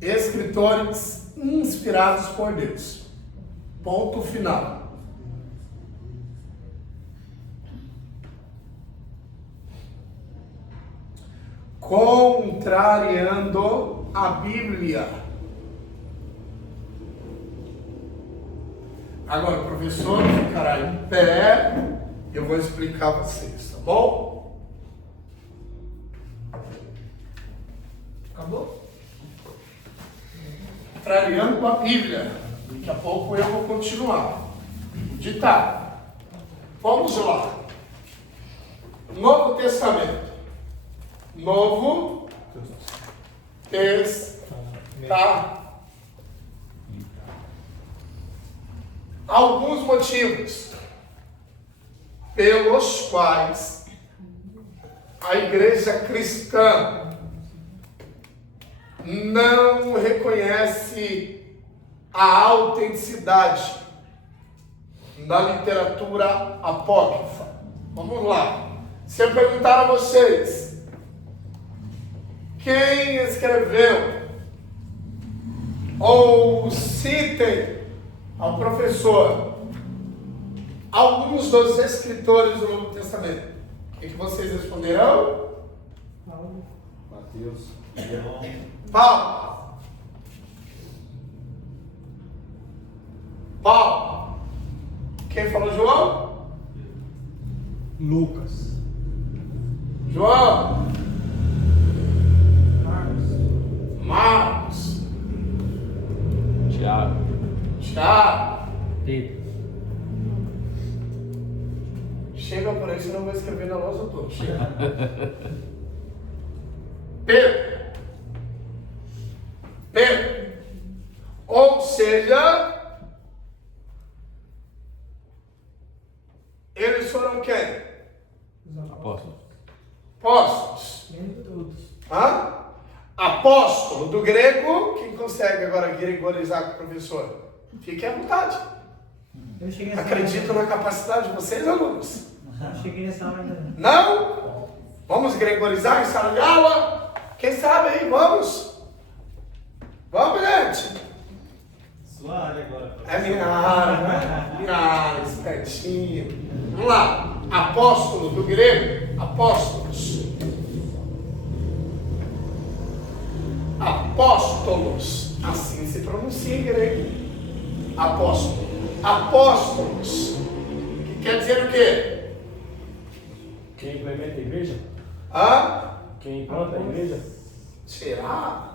Escritores inspirados por Deus. Ponto final. Contrariando a Bíblia. Agora o professor ficará em pé, eu vou explicar a vocês, tá bom? Acabou? Contrariando a Bíblia. Daqui a pouco eu vou continuar. Ditado. Vamos lá. Novo Testamento. Novo Testamento. Alguns motivos pelos quais a igreja cristã não reconhece a autenticidade da literatura apócrifa. Vamos lá. Se eu perguntar a vocês, quem escreveu ou citem ao professor alguns dos escritores do Novo Testamento, o que vocês responderão? Mateus. Paulo. Paulo. Quem falou João? Lucas. João. Marcos. Tiago. Tiago. Pedro. Chega por aí, senão eu vou escrever na lousa toda. Chega. Pedro. Pedro. Ou seja, eles foram quem? Apóstolo. Apóstolos. Hã? Apóstolo, do grego. Quem consegue agora gregorizar com o professor? Fique à vontade. Eu cheguei nessa Acredito na capacidade de vocês, alunos. Eu cheguei nessa hora ainda. Não? Vamos gregorizar em sala de aula? Quem sabe aí? Vamos? Vamos, gente? Sua área agora. É minha área, né? Minha área, espertinho. Vamos lá. Apóstolo, do grego. Apóstolos. Apóstolos. Assim se pronuncia em grego. Apóstolo. Apóstolos. Que quer dizer o quê? Quem implementa a igreja? Hã? Quem implanta a igreja? Será?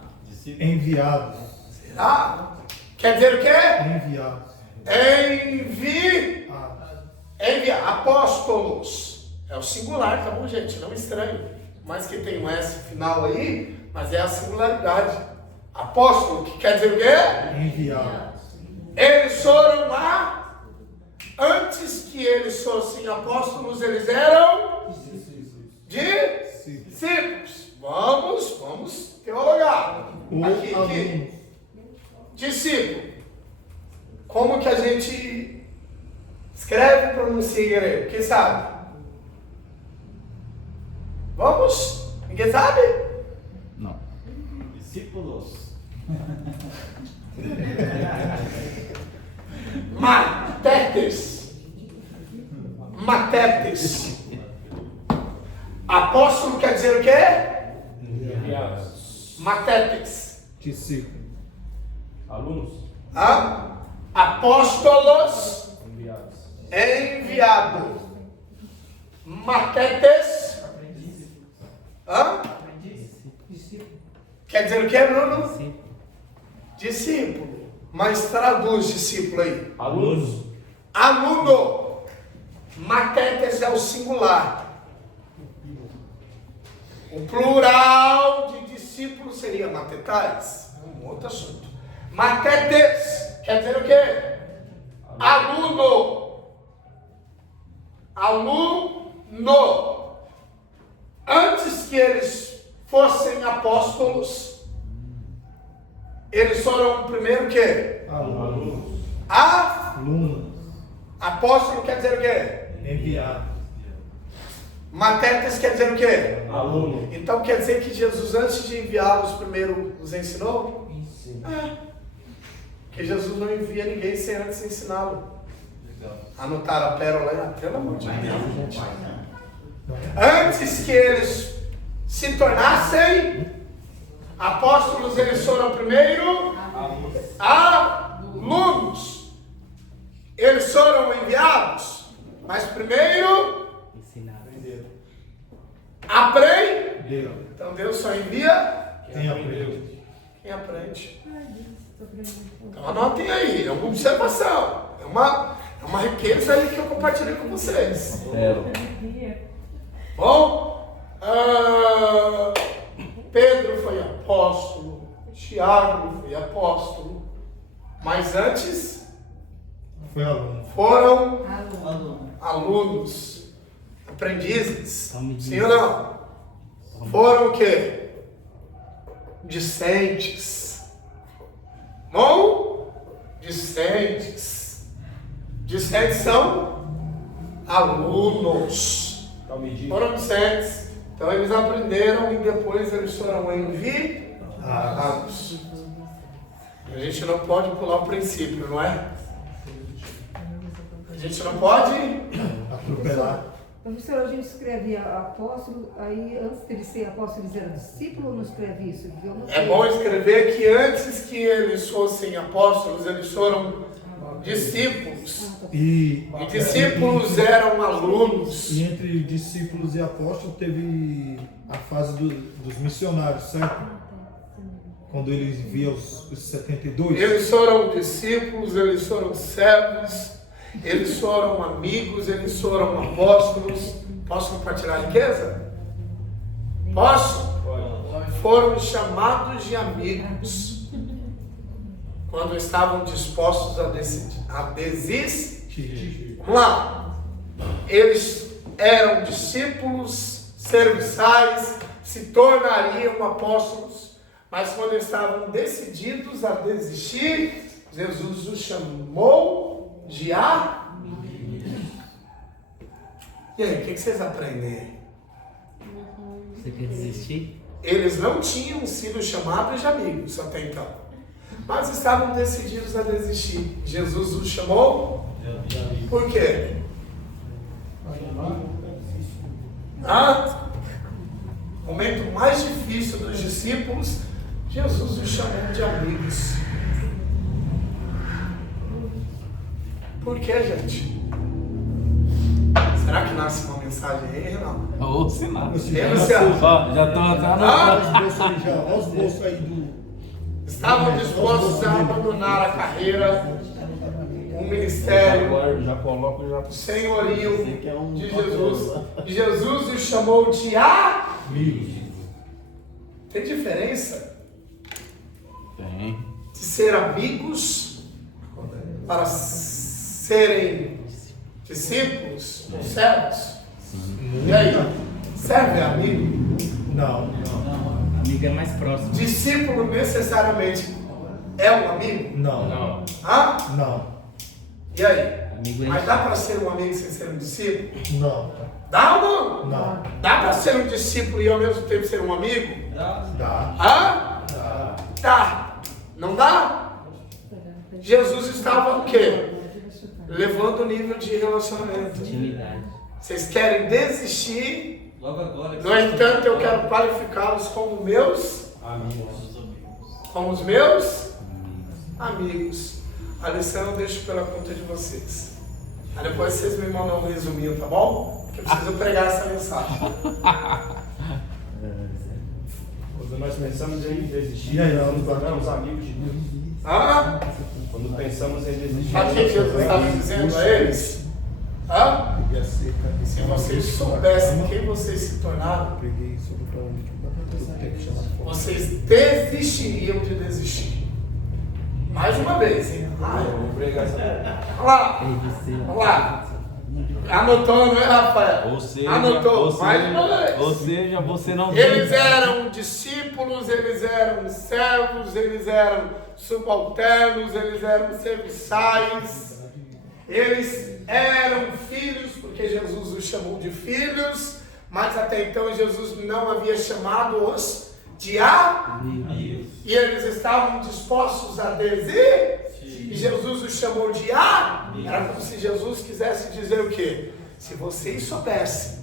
Enviados. Será? Quer dizer o quê? Enviados. Apóstolos. É o singular, tá bom, gente? Não estranho. Mais que tem um S final aí, mas é a singularidade. Apóstolo, que quer dizer o quê? Enviados. Eles foram lá, antes que eles fossem apóstolos, eles eram discípulos. Vamos teologar. Aqui. Discípulo. Como que a gente escreve e pronuncia em grego? Quem sabe? Vamos? Ninguém sabe? Não. Discípulos. Matetes. Apóstolo quer dizer o quê? Enviados. Matetes. Discípulo. Alunos? Hã? Apóstolos. Enviados. Enviado. Matetes. Hã? Quer dizer o quê, Bruno? Discípulo. Mas traduz discípulo aí. Alunos? Aluno. Matetes é o singular. O plural de discípulo discípulo seria matetais, um outro assunto. Matetes quer dizer o quê? Aluno. Aluno. Antes que eles fossem apóstolos, eles foram primeiro o quê? Alunos. Alunos. Apóstolo quer dizer o quê? Enviado. Matetes quer dizer o quê? Aluno. Então quer dizer que Jesus, antes de enviá-los, primeiro os ensinou? Sim. Porque Jesus não envia ninguém sem antes ensiná-lo. Anotaram a pérola aí? Pelo amor de Deus, gente. Antes que eles se tornassem apóstolos, eles foram primeiro alunos. Eles foram enviados, mas primeiro aprendeu. Então Deus só envia Quem aprendeu? quem aprende. Então anotem aí, é uma observação, é uma riqueza aí que eu compartilhei com vocês. Bom, Pedro foi apóstolo, Tiago foi apóstolo, mas antes Foi aluno. foram alunos, aprendizes, sim ou não? Foram o quê? Discentes. Bom? Discentes. Discentes são alunos. Foram discentes. Então eles aprenderam e depois eles foram enviados. A gente não pode pular o princípio, não é? A gente não pode Atropelar. Professor, a gente escreve apóstolo, aí antes de ele ser apóstolo, eles eram discípulos ou não escreve isso? Eu não É sei. bom escrever que antes que eles fossem apóstolos, eles foram discípulos. E E discípulos eram alunos. E entre discípulos e apóstolos teve a fase dos missionários, certo? Quando eles viam os 72. Eles foram discípulos, eles foram servos, eles foram amigos, eles foram apóstolos. Posso compartilhar a riqueza? Posso? Foram chamados de amigos quando estavam dispostos a desistir. Vamos lá. Eles eram discípulos serviçais, se tornariam apóstolos, mas quando estavam decididos a desistir, Jesus os chamou de amigos. E aí, o que vocês aprendem aí? Você quer desistir? Eles não tinham sido chamados de amigos até então, mas estavam decididos a desistir. Jesus os chamou? Por quê? O momento mais difícil dos discípulos, Jesus os chamou de amigos. Por quê, gente? Será que nasce uma mensagem aí, Renato? Ô, sinal. Luciano? Já tô Olha os bolsos aí do. Estavam dispostos a abandonar a carreira, o ministério, Já coloco já. o senhorio de Jesus. E Jesus os chamou de amigos. Tem diferença Tem. de ser amigos para serem discípulos ou servos? E aí? Servo é amigo? Não. Amigo é mais próximo. Discípulo necessariamente é um amigo? Não. Hã? Não. E aí? Amigo é Mas dá para ser um amigo sem ser um discípulo? Não. Dá ou não? Não. Dá para ser um discípulo e ao mesmo tempo ser um amigo? Dá. Hã? Dá. Não dá? Jesus estava o quê? Levando o nível de relacionamento. intimidade. Vocês querem desistir? Logo agora. No entanto, eu quero qualificá-los como meus Amigos. como os meus amigos. A lição eu deixo pela conta de vocês. Aí depois vocês me mandam um resuminho, tá bom? Que eu preciso pregar essa mensagem. Quando nós pensamos em desistir, E aí, nós vamos nos tornamos amigos de Deus. Quando Quando pensamos em desistir, sabe o que Jesus estava dizendo a eles? seca. Se vocês soubessem quem vocês se tornaram, Eu peguei sobre pra onde eu tenho que chamar de fora. vocês desistiriam de desistir. Mais uma vez, hein? Vamos lá. Vamos lá. Anotou, não é, Rafael? Ou seja, Anotou. Mais uma vez. ou seja, você não Eles eram discípulos, eles eram servos, eles eram subalternos, eles eram serviçais, eles eram filhos, porque Jesus os chamou de filhos, mas até então Jesus não havia chamado-os de amigos. E eles estavam dispostos a desistir. E Jesus os chamou de amigos. Era como se Jesus quisesse dizer o quê? Se vocês soubessem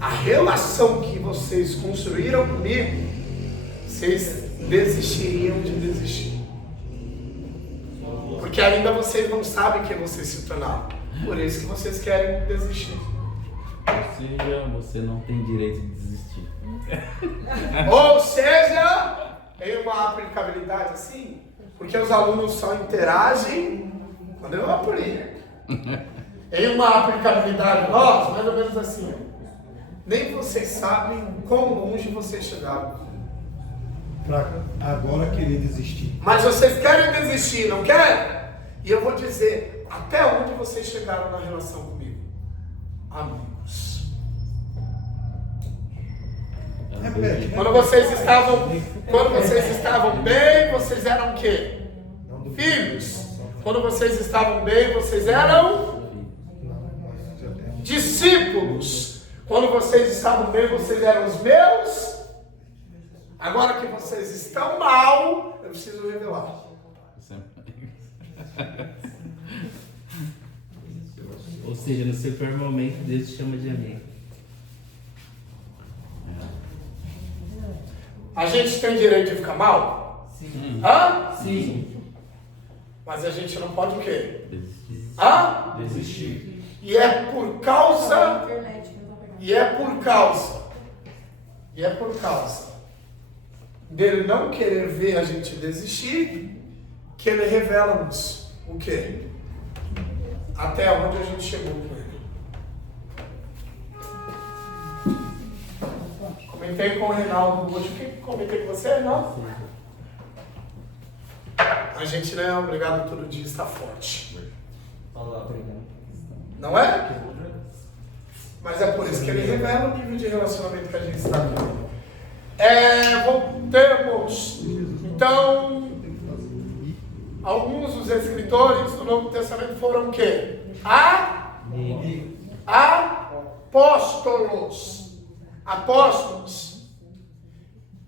a relação que vocês construíram comigo, vocês desistiriam de desistir. Porque ainda vocês não sabem quem vocês se tornaram. Por isso que vocês querem desistir. Ou seja, você não tem direito de desistir. Ou seja, tem uma aplicabilidade assim, porque os alunos só interagem quando eu aplico. Em uma aplicabilidade nossa, mais ou menos assim. Nem vocês sabem quão longe vocês chegaram. Pra agora querer desistir. Mas vocês querem desistir, não querem? E eu vou dizer até onde vocês chegaram na relação comigo. Amigos. Repete. Quando vocês estavam bem, vocês eram o quê? Filhos. Quando vocês estavam bem, vocês eram discípulos. Quando vocês estavam bem, vocês eram os meus. Agora que vocês estão mal, eu preciso revelar. Ou seja, no seu pior momento, Deus te chama de amigo. A gente tem direito de ficar mal? Sim. Hã? Sim. Mas a gente não pode o quê? Desistir. Hã? Desistir. E é por causa dele não querer ver a gente desistir, que ele revela-nos o quê? Até onde a gente chegou com ele. Comentei com o Reinaldo hoje. O que comentei com você, Reinaldo? A gente não é obrigado todo dia a estar forte. Não é? Mas é por isso que ele revela o nível de relacionamento que a gente está tendo. Voltemos. Então, alguns dos escritores do Novo Testamento foram o quê? Apóstolos. Apóstolos.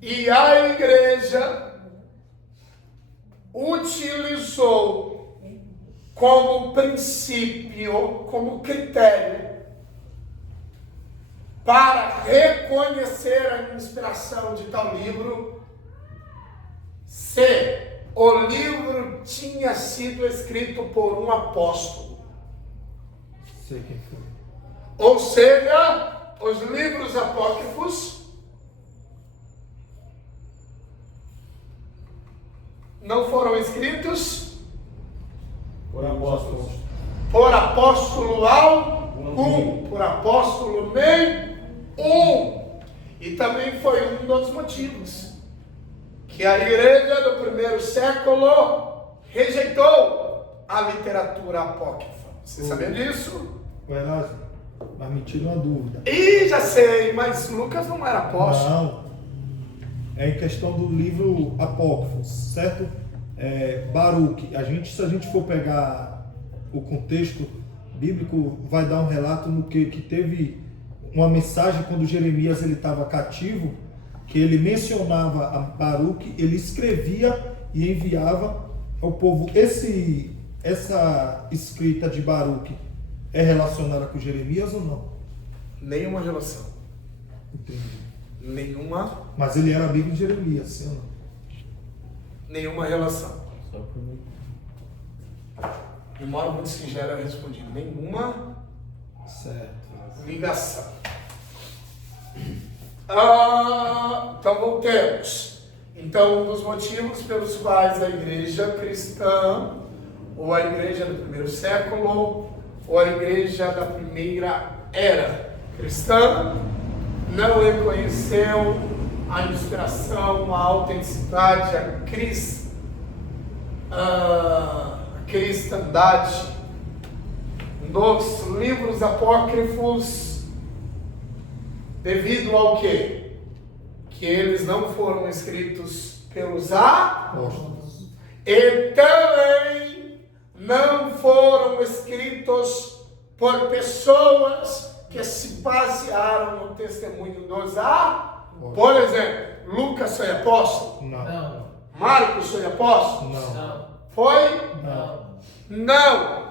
E a igreja utilizou como princípio, como critério, para reconhecer a inspiração de tal livro, se o livro tinha sido escrito por um apóstolo. Sei quem foi. Ou seja, os livros apócrifos não foram escritos Por apóstolos. por apóstolo algum, por apóstolo nenhum. E também foi um dos motivos que a igreja do primeiro século rejeitou a literatura apócrifa. Vocês sabiam disso? Erasmo, mas me tira uma dúvida. Ih, já sei, mas Lucas não era apóstolo. Não. É em questão do livro apócrifo, certo? Baruque. Se a gente for pegar o contexto bíblico, vai dar um relato no que teve uma mensagem quando Jeremias ele estava cativo, que ele mencionava a Baruque, ele escrevia e enviava ao povo. Essa escrita de Baruque é relacionada com Jeremias ou não? Nenhuma relação. Entendi. Nenhuma Mas ele era amigo de Jeremias, sim ou não? Nenhuma relação. Só por mim. De modo muito singelo eu respondi. Nenhuma Certo. ligação. Então voltemos. Então, um dos motivos pelos quais a igreja cristã, ou a igreja do primeiro século, ou a igreja da primeira era cristã não reconheceu a inspiração, a autenticidade, a cristandade dos livros apócrifos, devido ao quê? Que eles não foram escritos pelos apóstolos e também não foram escritos por pessoas que se basearam no testemunho dos apóstolos. Por exemplo, Lucas foi apóstolo? Não. Marcos foi apóstolo? Não. Foi? Não. Não.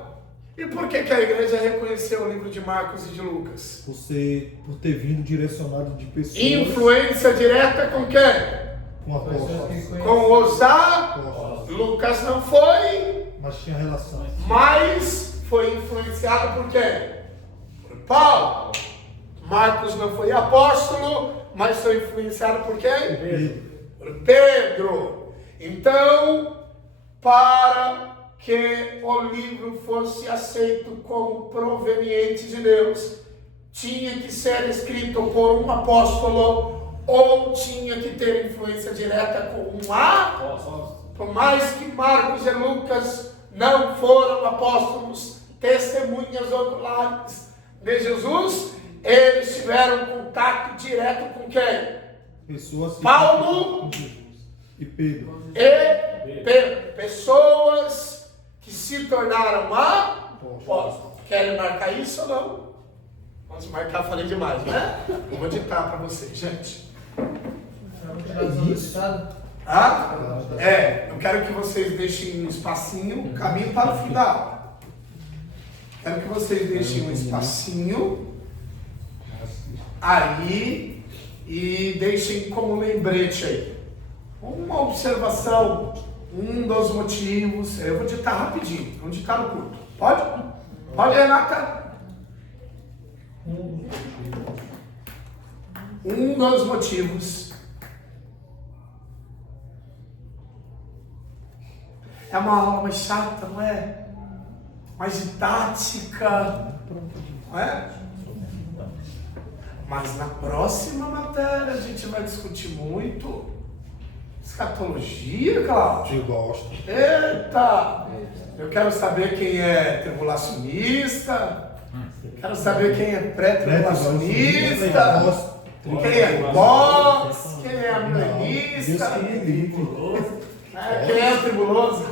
E por que a igreja reconheceu o livro de Marcos e de Lucas? Por ter vindo direcionado de pessoas. Influência direta com quem? Com apóstolos. Com os apóstolos. Lucas não foi, Mas tinha relação. mas foi influenciado por quem? Por Paulo. Marcos não foi apóstolo, mas foi influenciado por quem? Pedro. Por Pedro. Então, para que o livro fosse aceito como proveniente de Deus, tinha que ser escrito por um apóstolo ou tinha que ter influência direta com um apóstolo. Por mais que Marcos e Lucas não foram apóstolos, testemunhas oculares de Jesus, eles tiveram contato direto com quem? Pessoas que Paulo e Pedro. Pessoas que se tornaram apóstolos. Querem marcar isso ou não? Vamos marcar, falei demais, né? Eu vou ditar para vocês, gente. Eu quero que vocês deixem um espacinho, caminho para o fim da aula. Quero que vocês deixem um espacinho aí e deixem como lembrete aí. Uma observação, um dos motivos. Eu vou ditar rapidinho, vou ditar no curto. Pode? Pode, Renata? Um dos motivos é uma aula mais chata, não é? Mais didática, não é? Mas na próxima matéria a gente vai discutir muito escatologia, Cláudio. Eu gosto. Eita! Eu quero saber quem é tribulacionista. Quero saber quem é pré-tribulacionista. Quem é box. Quem é milenista. Quem é tribuloso.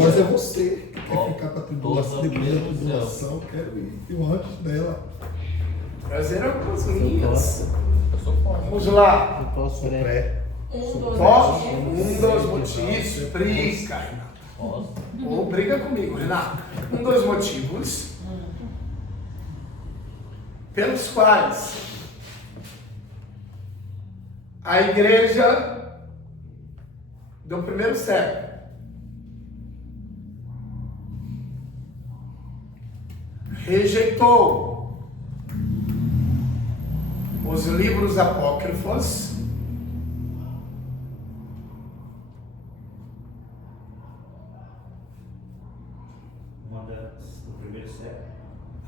Mas é você que quer ficar para a tribulação, depois da tribulação, eu quero ir. Eu antes dela. Trazer algumas linhas. Vamos lá. Eu posso, né? Pré. Um dos motivos. Explica, Renato. Ou briga comigo, Renato. Um dos motivos pelos quais a igreja do primeiro século rejeitou os livros apócrifos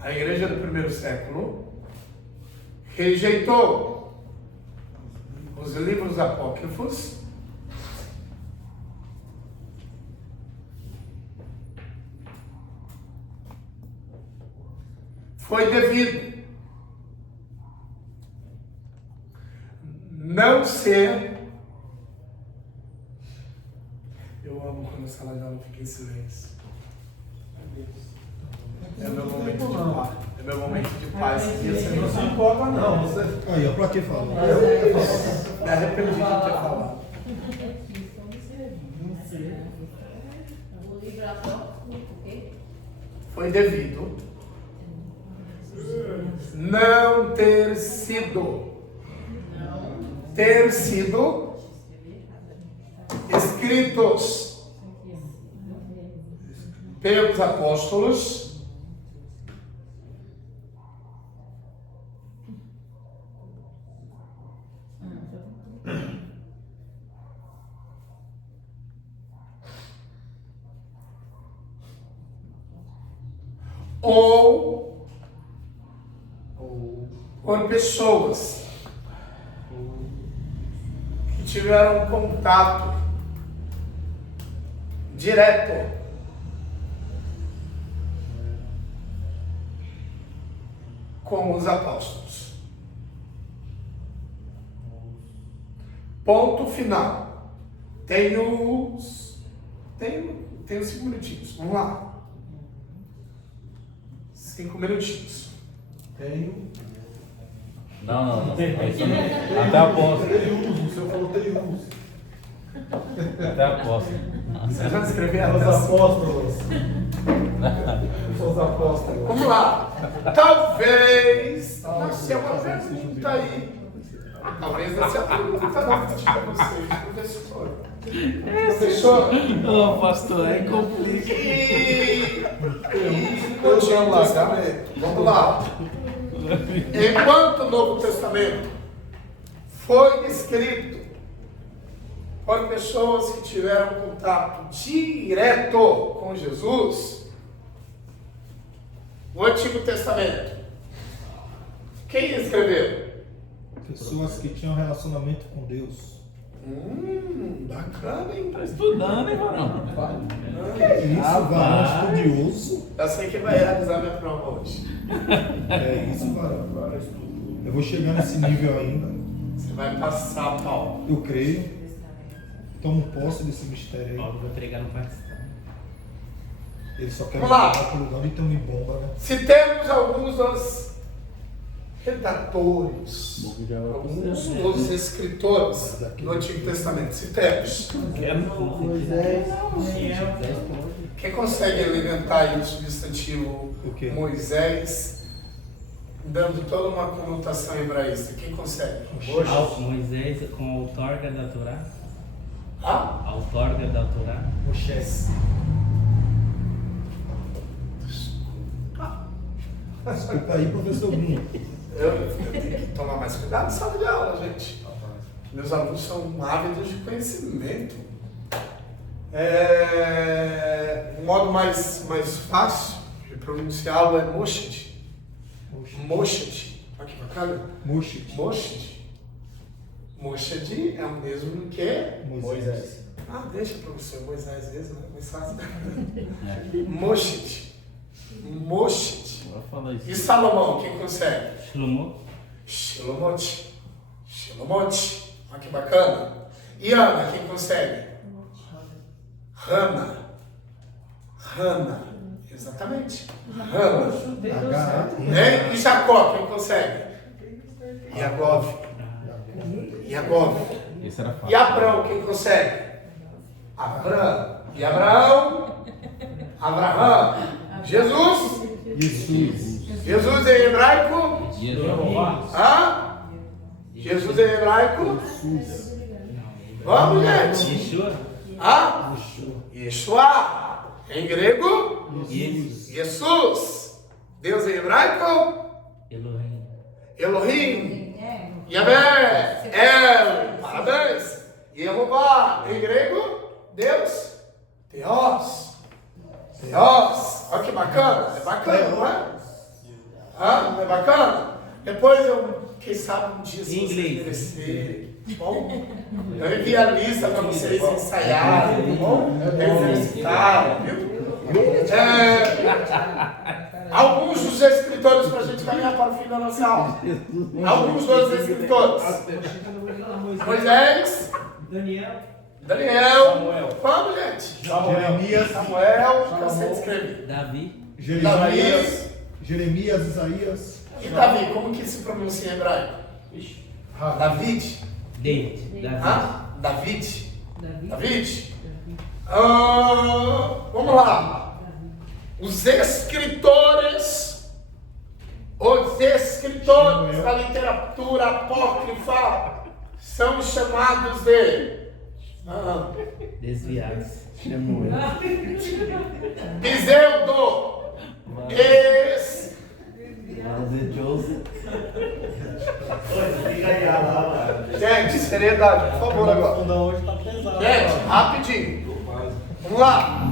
a igreja do primeiro século rejeitou os livros apócrifos foi devido não ser. Eu amo quando a sala de aula fica em silêncio. É meu momento de paz. É meu momento de paz. Não se empolga não. Você... Aí, ó, pra que falar? Me arrependi de ter falado. O livro apócrifo, Foi devido não ter sido escritos pelos apóstolos ou por pessoas que tiveram contato direto com os apóstolos. Ponto final. Tenho 5 minutinhos. Vamos lá. 5 minutinhos. Não. Até a posse. Você falou tem uso. Até a posse. Você já escreveu Os as apóstolos. Os apóstolos. Vamos lá. Talvez nasceu uma pergunta aí. Talvez nasceu uma pergunta para vocês, professor. Professor. Ô, pastor, aí complica. Novo Testamento. Vamos lá. Enquanto o Novo Testamento foi escrito por pessoas que tiveram contato direto com Jesus, o Antigo Testamento, quem escreveu? Pessoas que tinham relacionamento com Deus. Bacana, hein? Tá estudando, hein, varão? Que isso, varão estudioso. Eu sei que vai realizar minha prova hoje. É isso, varão. Eu vou chegar nesse nível ainda. Você vai passar, Paulo. Eu creio. Tomo posse desse mistério aí. Paulo vai pregar no Paquistão. Ele só quer Vamos lá. para o lugar, então me bomba, né? Se temos alguns dos redatores, alguns dos escritores do Antigo Testamento, se temos, quem consegue alimentar aí o substantivo O quê? Moisés, dando toda uma conotação hebraísta? Quem consegue? Moisés com a outorga da Torá. Ah? A outorga da Torá. Desculpa aí, professor Bruno. Eu tenho que tomar mais cuidado na sala de aula, gente. Meus alunos são ávidos de conhecimento. Um modo mais fácil de pronunciá-lo é Moshed. Moshed. Olha que bacana. Moshed. Moshed. Moshed é o mesmo que Moisés. Ah, deixa para o senhor Moisés mesmo, né? Mais fácil. Moshed. Moshed. E Salomão, quem consegue? Shilomote. Olha que bacana. E Ana, quem consegue? Hana. Exatamente. Hana. E Jacó, quem consegue? Iagov. Esse era fácil. E Abrão, quem consegue? Abrão. E Abraão? Abraham. Jesus? Jesus em hebraico? Hã? Jesus em hebraico? Vamos, gente. Yeshua. Hã? Yeshua. Em grego? Jesus. Deus em hebraico? Elohim. Yahvé. El. Parabéns. Yehová. Em grego? Deus. Theos. Olha que bacana. É bacana, não é? Não é bacana? Depois quem sabe um dia se vocês merecerem, tá bom? Eu envio a lista para vocês ensaiarem, tá bom? Exercitarem, viu? Alguns dos escritores, para a gente caminhar para o fim da nossa aula. Alguns dos escritores. Moisés. Daniel. Vamos, gente. Samuel. Cansei de escrever. Jeremias, Isaías. E Davi, como que se pronuncia em hebraico? David. David. Vamos lá. Os escritores da literatura apócrifa são chamados de desviados. Pseudo. Gente, seriedade, por favor, agora. Gente, rapidinho. Vamos lá.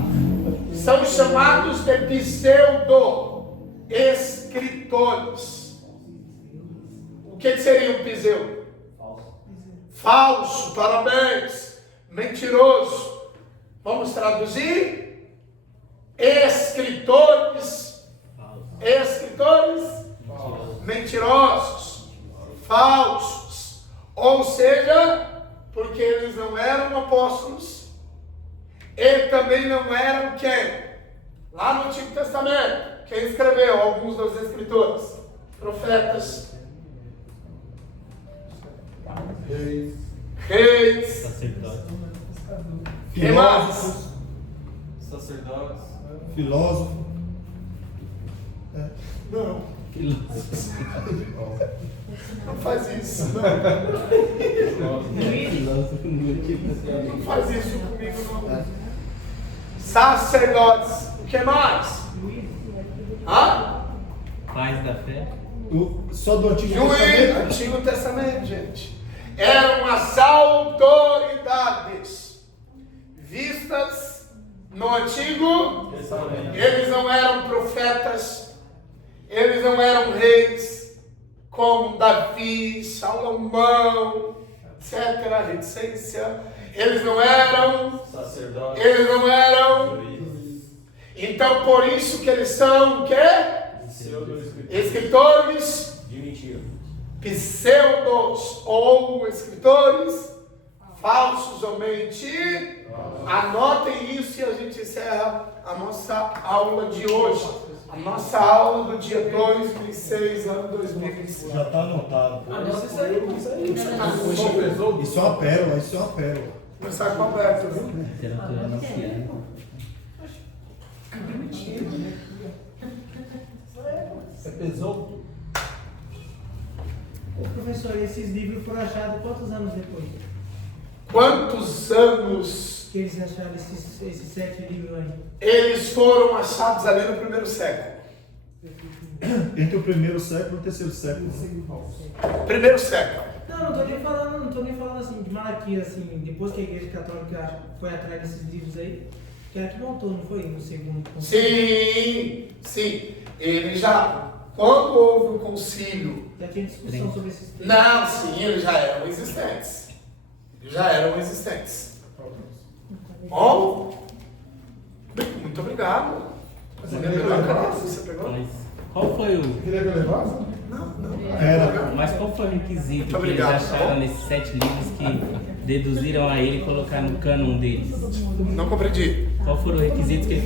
São chamados de pseudo. escritores. O que seria um piseu? Falso, parabéns. Mentiroso. Vamos traduzir? Escritores. Escritores mentirosos, falsos. Ou seja, porque eles não eram apóstolos, e também não eram quem? Lá no Antigo Testamento, quem escreveu? Alguns dos escritores, profetas, reis, Sacerdote. que mais? Sacerdotes. Filósofo. Não, não faz isso. Não faz isso comigo, não. Sacerdotes. O que mais? Hã? Pais da fé. Só do Antigo Juiz, Testamento. Antigo Testamento, gente. Eram as autoridades vistas no Antigo. Eles não eram profetas, eles não eram reis como Davi, Salomão, etc. Reticência. Eles não eram Sacerdotes. Eles não eram. Então, por isso que eles são o quê? Escritores De mentira. pseudos ou escritores falsos ou mentirosos. Anotem isso e a gente encerra a nossa aula de hoje. A nossa aula do dia 2/6, ano 2025. Já está anotado. Isso aí. Isso é uma pérola, isso é uma pérola. Começar com a Alberto, viu? Literatura anciana. É pesão? Ô, professor, e esses livros foram achados quantos anos depois? Quantos anos Que eles acharam esses 7 livros aí? eles foram achados ali no primeiro século? Entre o primeiro século e o terceiro século. Primeiro século. Não, não tô nem falando assim, de Malaquias, assim, depois que a Igreja Católica foi atrás desses livros aí, que ela que montou, não foi? No segundo concílio. Sim. Ele já, quando houve o concílio, Já tinha discussão sobre esses textos. não, sim, eles já eram existentes. Bom, muito obrigado. Você pegou? Mas qual foi o. Queria que eu levasse? Era. Mas qual foi o requisito Muito que obrigado, eles tá acharam bom? nesses 7 livros que deduziram a ele e colocaram no cânon deles? Não compreendi. Qual foram os requisitos que eles